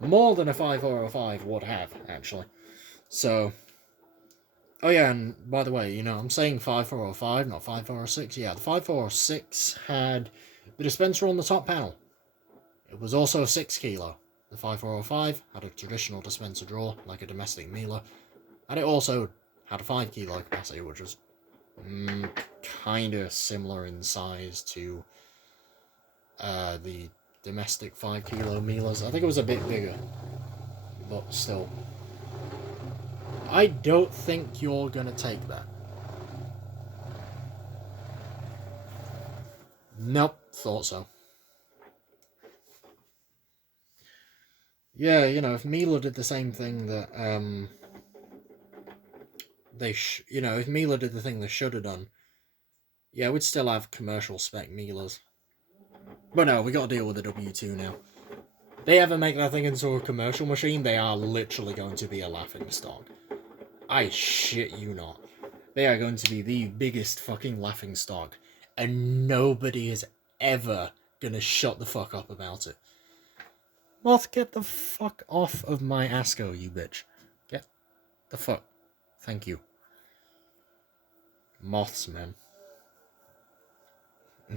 More than a 5405 would have, actually. So, oh yeah, and by the way, you know, I'm saying 5405, not 5406. Yeah, the 5406 had the dispenser on the top panel. It was also 6 kilo. The 5405 had a traditional dispenser drawer, like a domestic Miele, and it also had a 5 kilo capacity, which was kind of similar in size to the domestic 5 kilo Mieles. I think it was a bit bigger, but still. I don't think you're gonna take that. Nope, thought so. Yeah, you know, if Miele did the same thing that if Miele did the thing they should have done, yeah, we'd still have commercial spec Mieles. But no, we got to deal with the W2 now. They ever make that thing into a commercial machine, they are literally going to be a laughing stock. I shit you not. They are going to be the biggest fucking laughing stock, and nobody is ever gonna shut the fuck up about it. Moth, get the fuck off of my Asko, you bitch. Get the fuck. Thank you. Moths, man.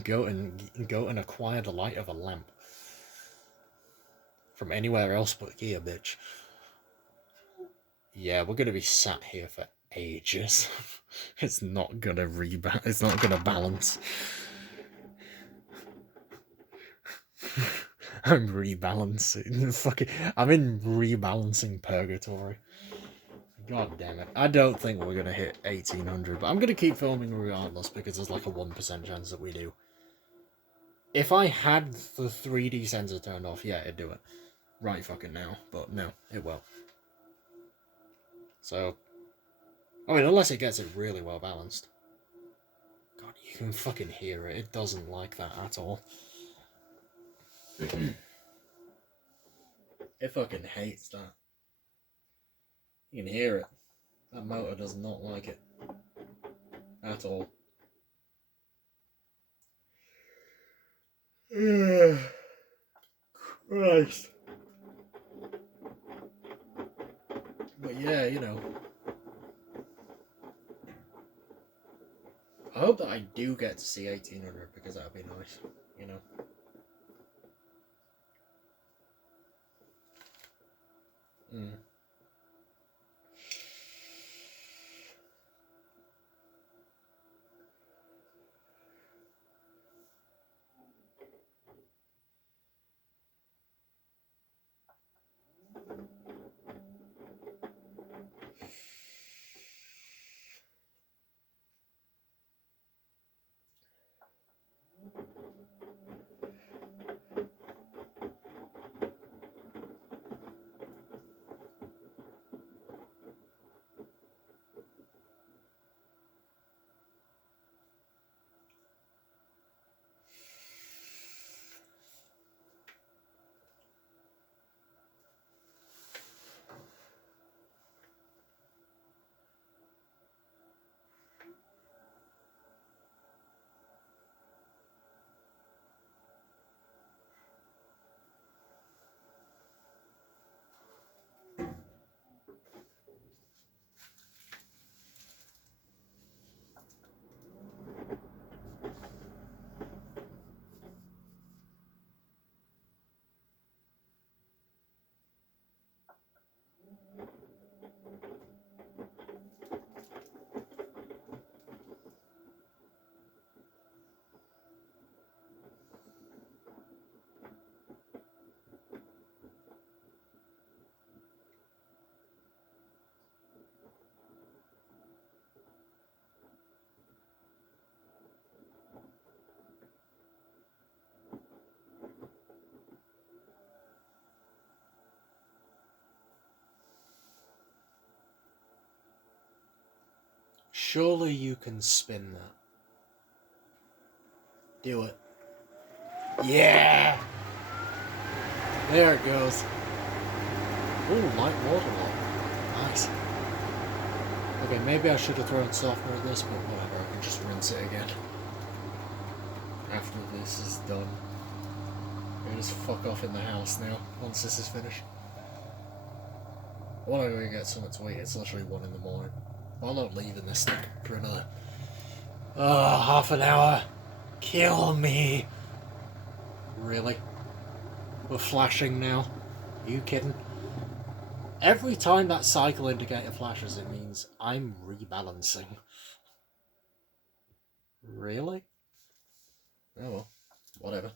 Go and acquire the light of a lamp. From anywhere else but here, bitch. Yeah, we're gonna be sat here for ages. It's not gonna rebound. It's not gonna balance. I'm rebalancing. Fucking, I'm in rebalancing purgatory. God damn it. I don't think we're gonna hit 1800, but I'm gonna keep filming regardless because there's like a 1% chance that we do. If I had the 3D sensor turned off, yeah, it'd do it. Right fucking now. But no, it won't. So, I mean, unless it gets it really well balanced. God, you can fucking hear it. It doesn't like that at all. It fucking hates that. You can hear it. That motor does not like it. At all. Christ. But yeah, you know. I hope that I do get to see 1800 because that would be nice, you know. Surely you can spin that. Do it. Yeah! There it goes. Ooh, light water lock. Nice. Okay, maybe I should have thrown softener at this, but whatever, I can just rinse it again. After this is done. I'm gonna just fuck off in the house now, once this is finished. I wanna go get something to eat, it's literally 1 in the morning. I'm not leaving this thing for another... half an hour. Kill me. Really? We're flashing now? Are you kidding? Every time that cycle indicator flashes, it means I'm rebalancing. Really? Oh well, whatever.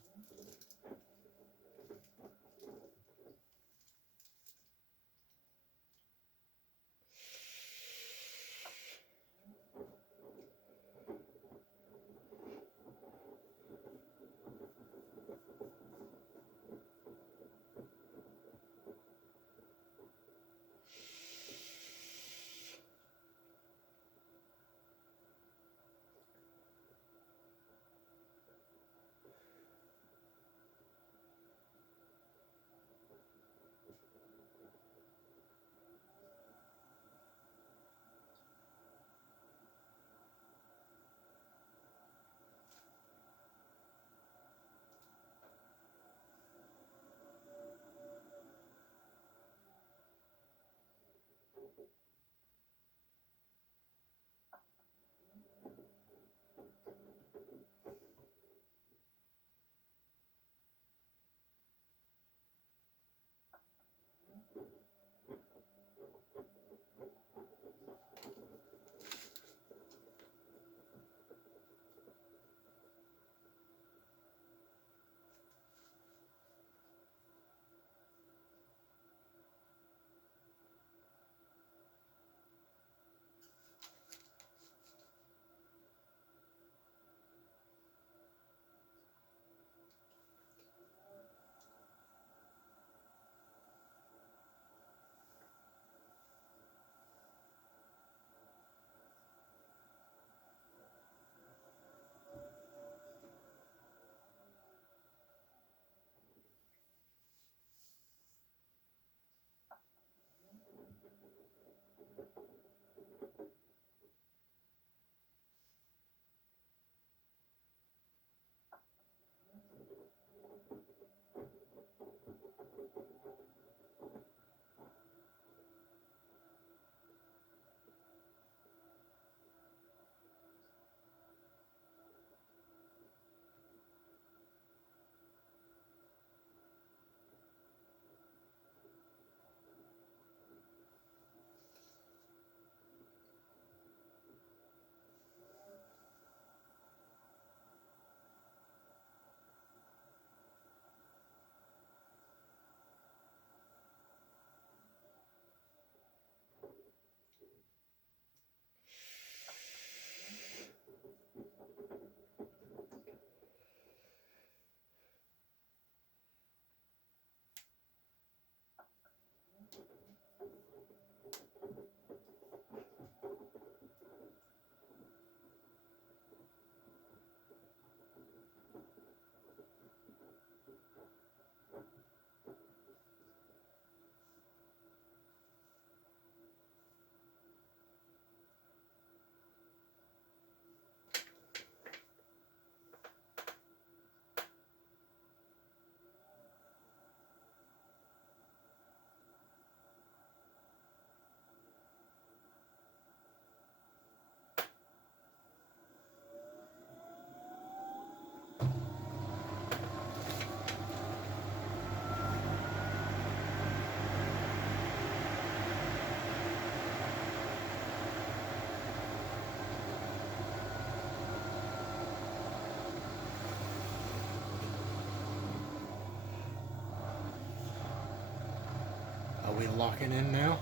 Are we locking in now?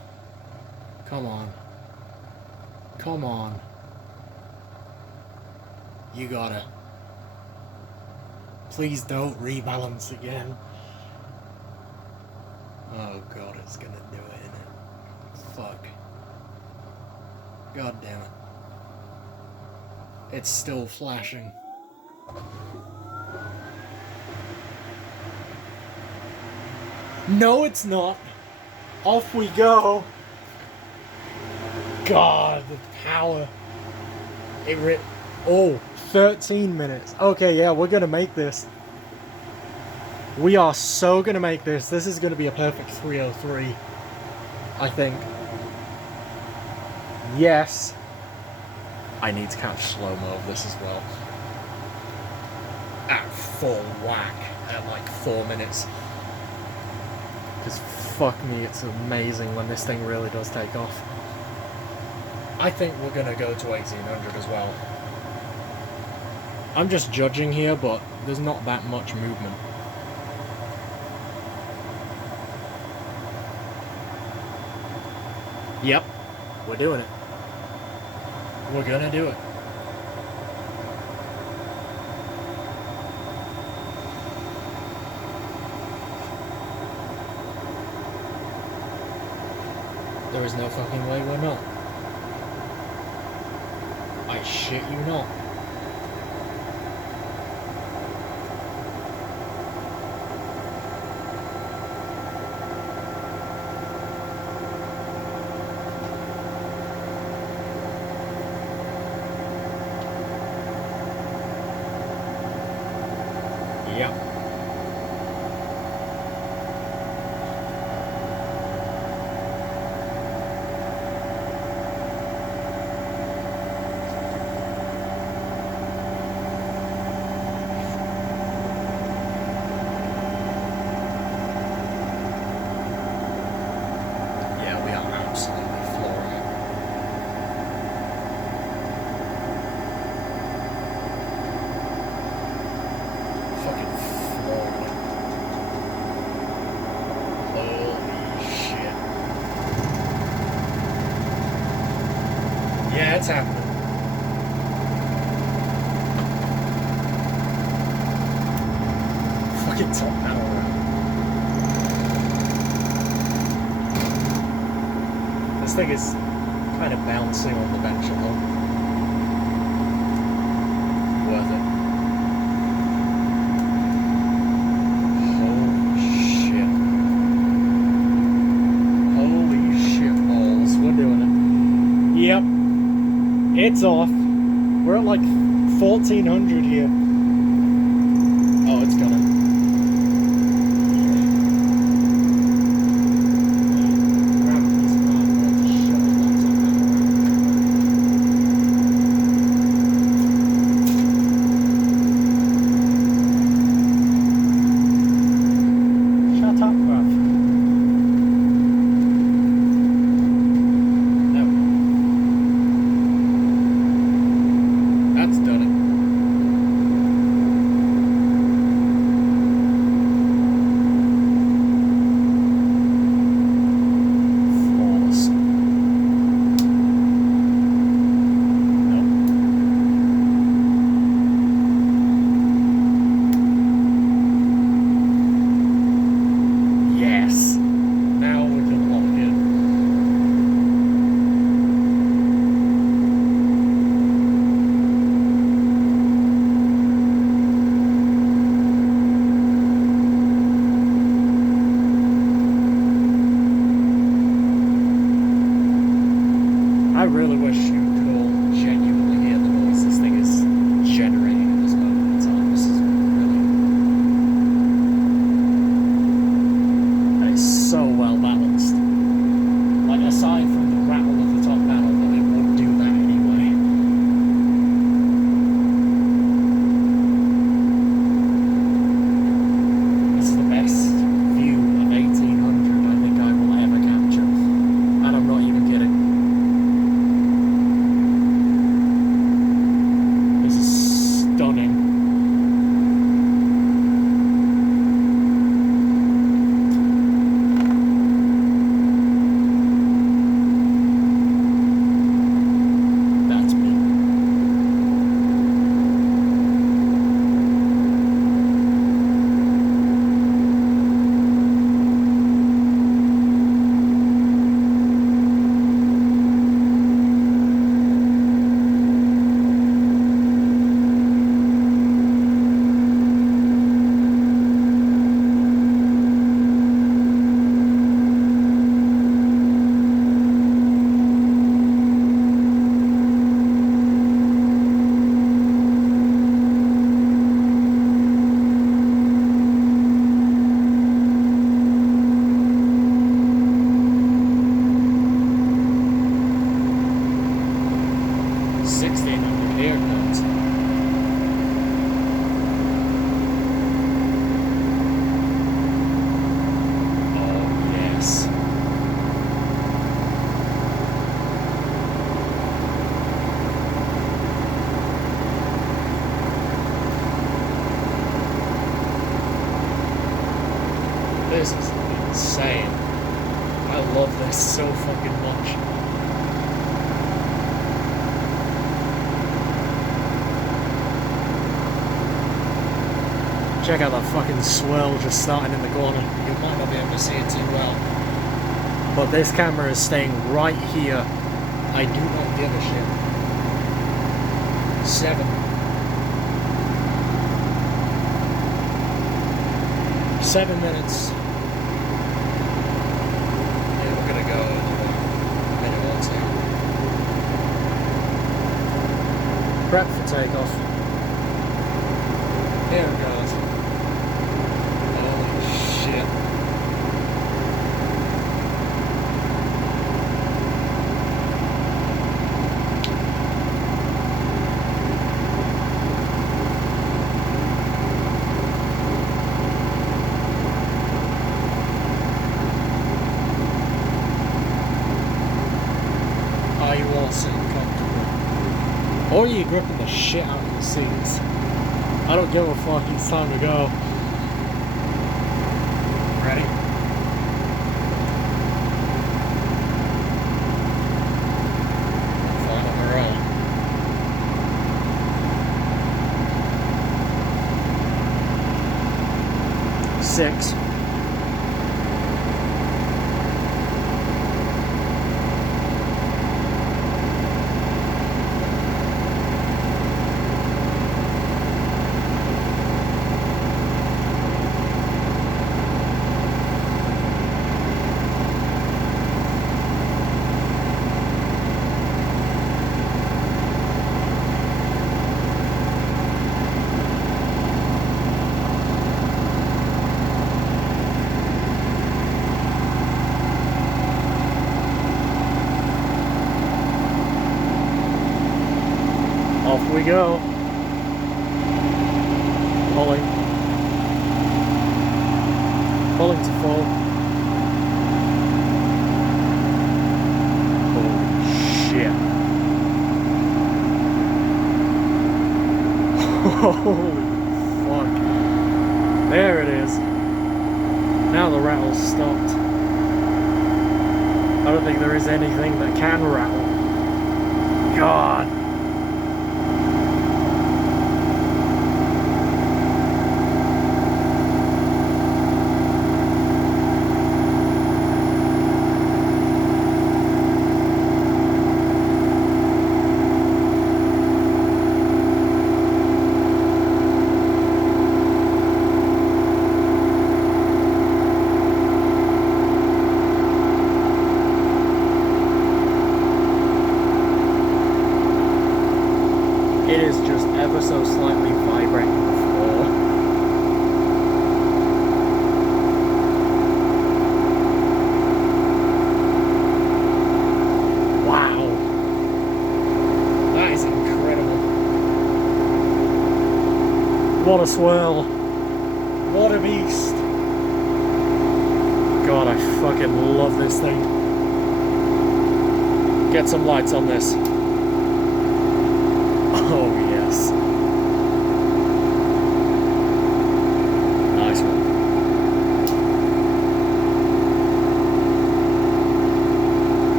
Come on. Come on. You gotta. Please don't rebalance again. Oh god, it's gonna do it, innit? Fuck. God damn it. It's still flashing. No, it's not. Off we go. God, the power. Oh, 13 minutes. Okay, yeah, we're gonna make this. We are so gonna make this. This is gonna be a perfect 303. I think. Yes. I need to catch slow-mo of this as well. At full whack at like 4 minutes. Because fuck me, it's amazing when this thing really does take off. I think we're gonna go to 1800 as well. I'm just judging here, but there's not that much movement. Yep, we're doing it. We're gonna do it. There is no fucking way we're not. I shit you not. Yep. Yeah, we are absolutely flooring it. Fucking flooring it. Holy shit. Yeah, it's happening. Fucking top power. This thing is kind of bouncing on the bench a lot. Worth it. Holy shit. Holy shit balls. We're doing it. Yep. It's off. We're at like 1400 here. Oh, it's gonna. That's done it. This is insane. I love this so fucking much. Check out that fucking swirl just starting in the corner. You might not be able to see it too well. But this camera is staying right here. I do not give a shit. 7 minutes. Yeah, we're gonna go in about a minute or two. Prep for takeoff. Here it goes. Holy shit. Are you all sitting comfortable? Or are you gripping the shit out of your seats? I don't give a fuck, it's time to go. Ready? Fine on our own. 6. Off we go. Pulling. Pulling to full. Holy shit. Holy fuck. There it is. Now the rattle's stopped. I don't think there is anything that can rattle. God. It is just ever so slightly vibrating the floor. Wow. That is incredible. What a swirl. What a beast. God, I fucking love this thing. Get some lights on this. Oh, yes. Nice one.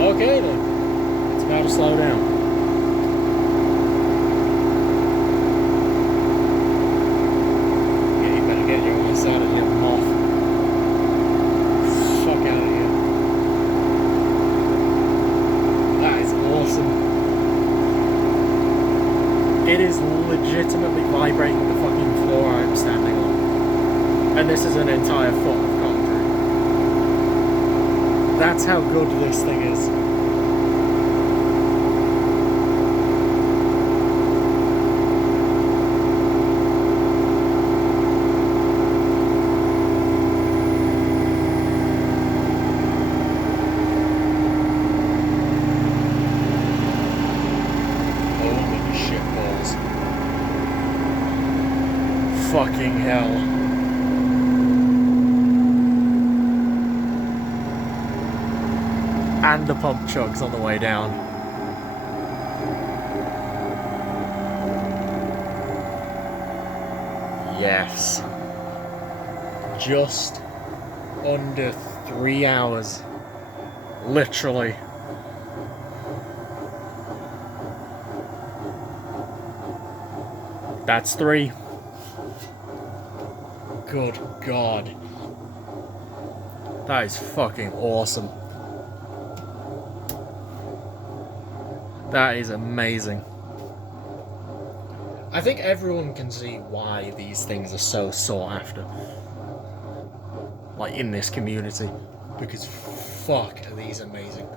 Okay, then. It's about to slow down. Yeah, you better get your ass out of here, moth. Fuck out of here. Awesome. It is legitimately vibrating the fucking floor I'm standing on. And this is an entire foot of concrete. That's how good this thing is. Fucking hell. And the pump chugs on the way down. Yes. just under 3 hours. Literally. That's 3. Good God. That is fucking awesome. That is amazing. I think everyone can see why these things are so sought after. Like, in this community. Because fuck are these amazing.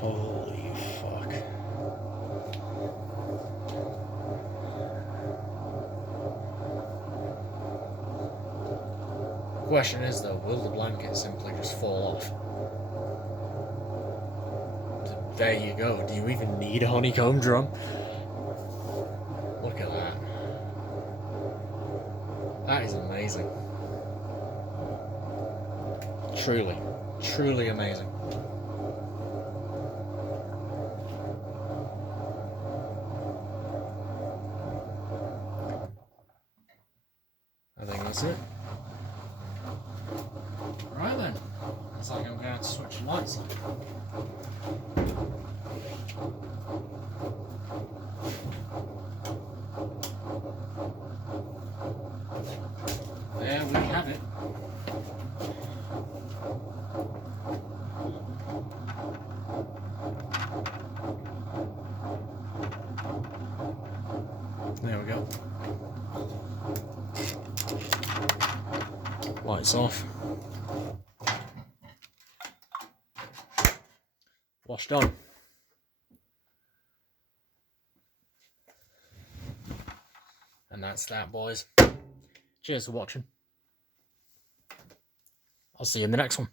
Holy fuck. Question is though, will the blanket simply just fall off? There you go. Do you even need a honeycomb drum? Look at that. That is amazing. Truly, truly amazing. I think that's it. Right then. Looks like I'm going to have to switch the lights on. There we have it. There we go. Lights off. Washed on. And that's that, boys. Cheers for watching. I'll see you in the next one.